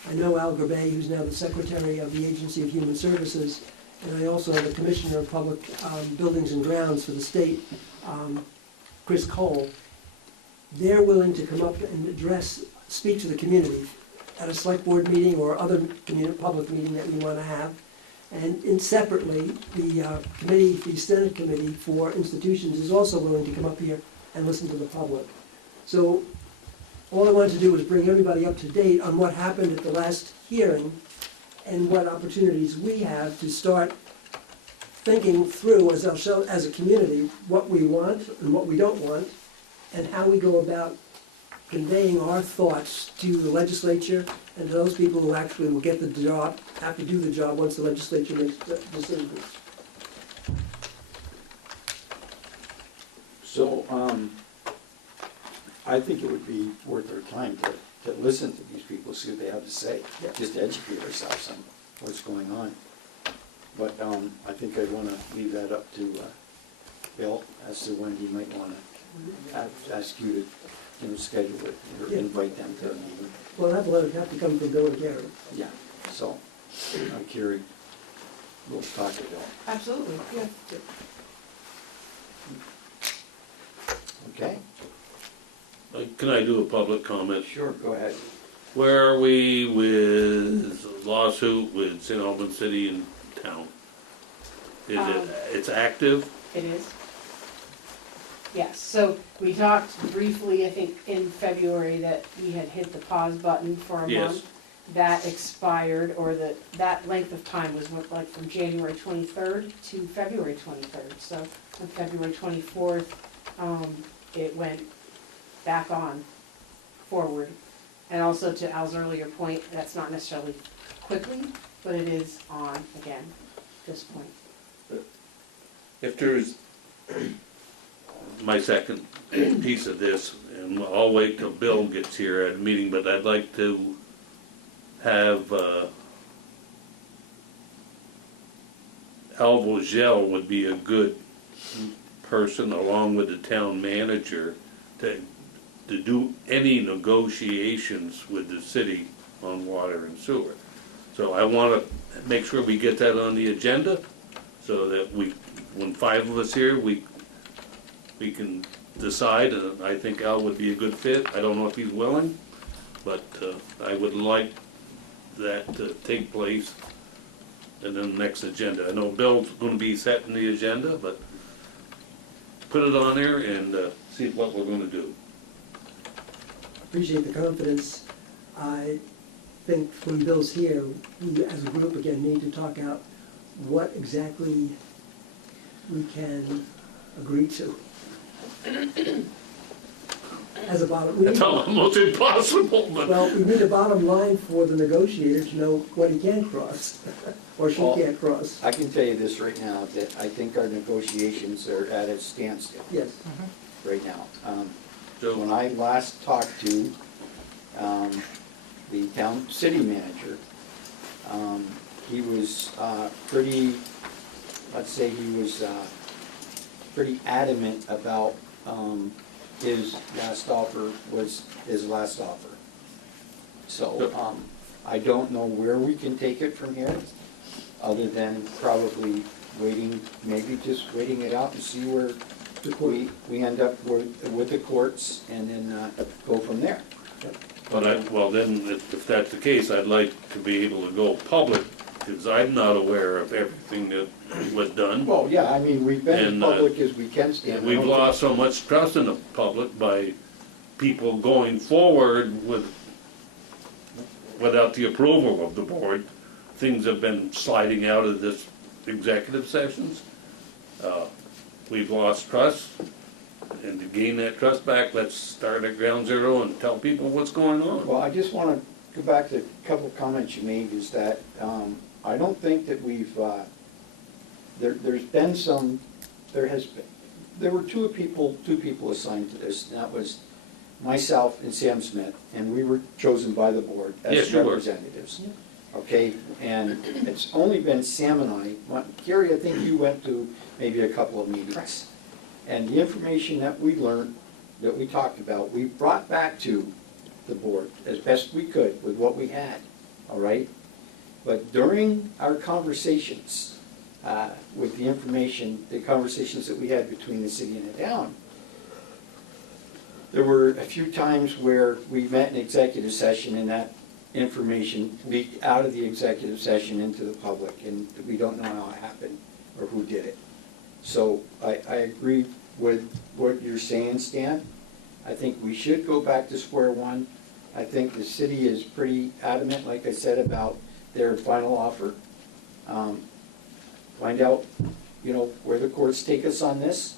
I know Al Gerbet, who's now the Secretary of the Agency of Human Services, and I also have the Commissioner of Public Buildings and Grounds for the state, Chris Cole. They're willing to come up and speak to the community at a select board meeting or other public meeting that we want to have. And separately, the Senate Committee for Institutions is also willing to come up here and listen to the public. So all I wanted to do was bring everybody up to date on what happened at the last hearing and what opportunities we have to start thinking through as a community what we want and what we don't want, and how we go about conveying our thoughts to the legislature and to those people who actually will get the job, have to do the job once the legislature makes the decision. So, I think it would be worth our time to listen to these people, see what they have to say, just to educate ourselves on what's going on. But I think I want to leave that up to Bill as to when he might want to ask you to schedule it or invite them to a meeting. Well, that letter have to come from Bill and Gary. Yeah, so, Carrie, we'll talk to Bill. Absolutely, yeah. Okay? Can I do a public comment? Sure, go ahead. Where are we with a lawsuit with St. Albans City and Town? Is it's active? It is. Yes, so we talked briefly, I think, in February that we had hit the pause button for a Yes. month. That expired, or that length of time was like from January 23rd to February 23rd. So on February 24th, it went back on, forward. And also to Al's earlier point, that's not necessarily quickly, but it is on again at this point. If there's, my second piece of this, and I'll wait till Bill gets here at a meeting, but I'd like to have, Al Vogel would be a good person, along with the town manager, to do any negotiations with the city on water and sewer. So I wanna make sure we get that on the agenda, so that we, when 5 of us here, we can decide, and I think Al would be a good fit. I don't know if he's willing, but I would like that to take place in the next agenda. I know Bill's gonna be setting the agenda, but put it on there and see what we're gonna do. Appreciate the confidence. I think when Bill's here, we as a group again need to talk out what exactly we can agree to. As a bottom, That's almost impossible, but well, we need a bottom line for the negotiator to know what he can cross, or she Well, can't cross. I can tell you this right now, that I think our negotiations are at a standstill Yes. right now. so When I last talked to the town city manager, he was pretty, let's say he was pretty adamant about his last offer was his last offer. So I don't know where we can take it from here, other than probably waiting, maybe just waiting it out and see where we end up with the courts, and then go from there. But well then, if that's the case, I'd like to be able to go public, because I'm not aware of everything that was done. Well, yeah, I mean, we've been as And, public as we can stand. And we've lost so much trust in the public by people going forward without the approval of the board. Things have been sliding out of this executive sessions. We've lost trust, and to gain that trust back, let's start at ground zero and tell people what's going on. Well, I just want to go back to a couple of comments you made, is that I don't think that we've, there's been some, there were two people assigned to this, and that was myself and Sam Smith, and we were chosen by the board Yes, as you were. representatives. Okay, and it's only been Sam and I, Gary, I think you went to maybe a couple of meetings. And the information that we learned, that we talked about, we brought back to the board as best we could with what we had, all right? But during our conversations with the information, the conversations that we had between the city and the town, there were a few times where we met in executive session and that information leaked out of the executive session into the public, and we don't know how it happened or who did it. So I agree with what you're saying, Stan. I think we should go back to square one. I think the city is pretty adamant, like I said, about their final offer. Find out, where the courts take us on this.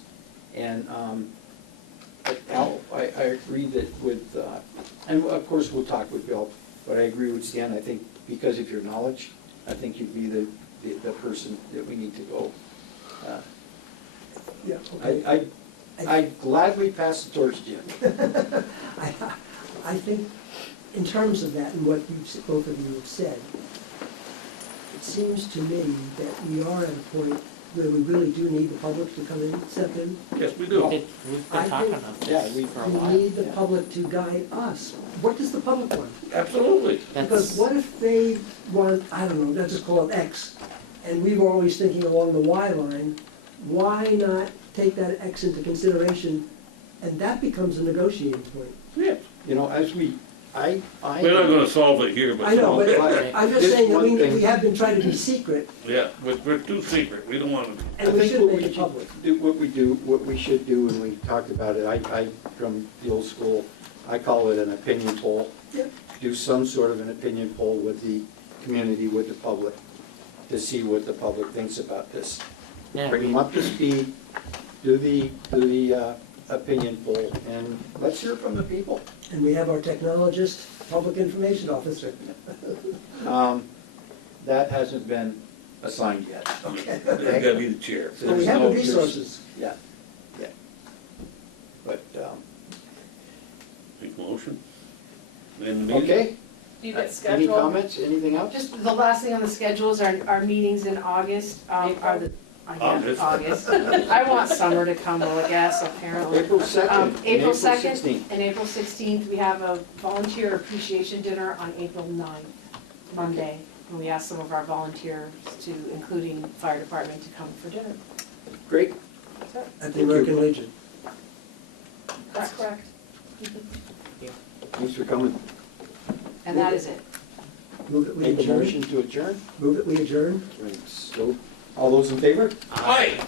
And Al, I agree that with, and of course we'll talk with Bill, but I agree with Stan. I think because of your knowledge, I think you'd be the person that we need to go. Yeah, okay. I gladly pass the torch to you. I think in terms of that and what both of you have said, it seems to me that we are at a point where we really do need the public to come in, step in. Yes, we do. We've I been talking think- about Yeah, this for a We while. need the public to guide us. What does the public want? Absolutely. Because That's, what if they want, I don't know, let's just call it X, and we were always thinking along the Y line, why not take that X into consideration, and that becomes a negotiating point? yeah. As we I. We're not gonna solve it here, but. I know, but Right. I'm just Just saying that one we thing. have been trying to be secret, Yeah, we're too secret, we don't wanna. and we think shouldn't what make we it should public. what we should do, and we talked about it, I, from the old school, I call it an opinion poll. Yep. Do some sort of an opinion poll with the community, with the public, to see what the public thinks about this. Yeah, Bring them up to speed, do the opinion poll, and let's hear from the people. And we have our technologist, public information officer. That hasn't been assigned yet. Okay. You gotta be the chair. So we have the resources. Yeah, yeah. But, Make a motion. End the meeting. okay, Do you get any scheduled? comments, anything else? Just the last thing on the schedule is our meetings in August, are the, August. August. I want summer to come, I guess, apparently. April 2nd, and April 2nd 16th. and April 16th, we have a volunteer appreciation dinner on April 9th, Monday. And we asked some of our volunteers to, including fire department, to come for dinner. Great, That's it. At the Thank you. American Legion. That's correct. thanks for coming. And that is it. Move that we Make a adjourn. motion to adjourn. Move that we adjourn. So, all those in favor? Aye.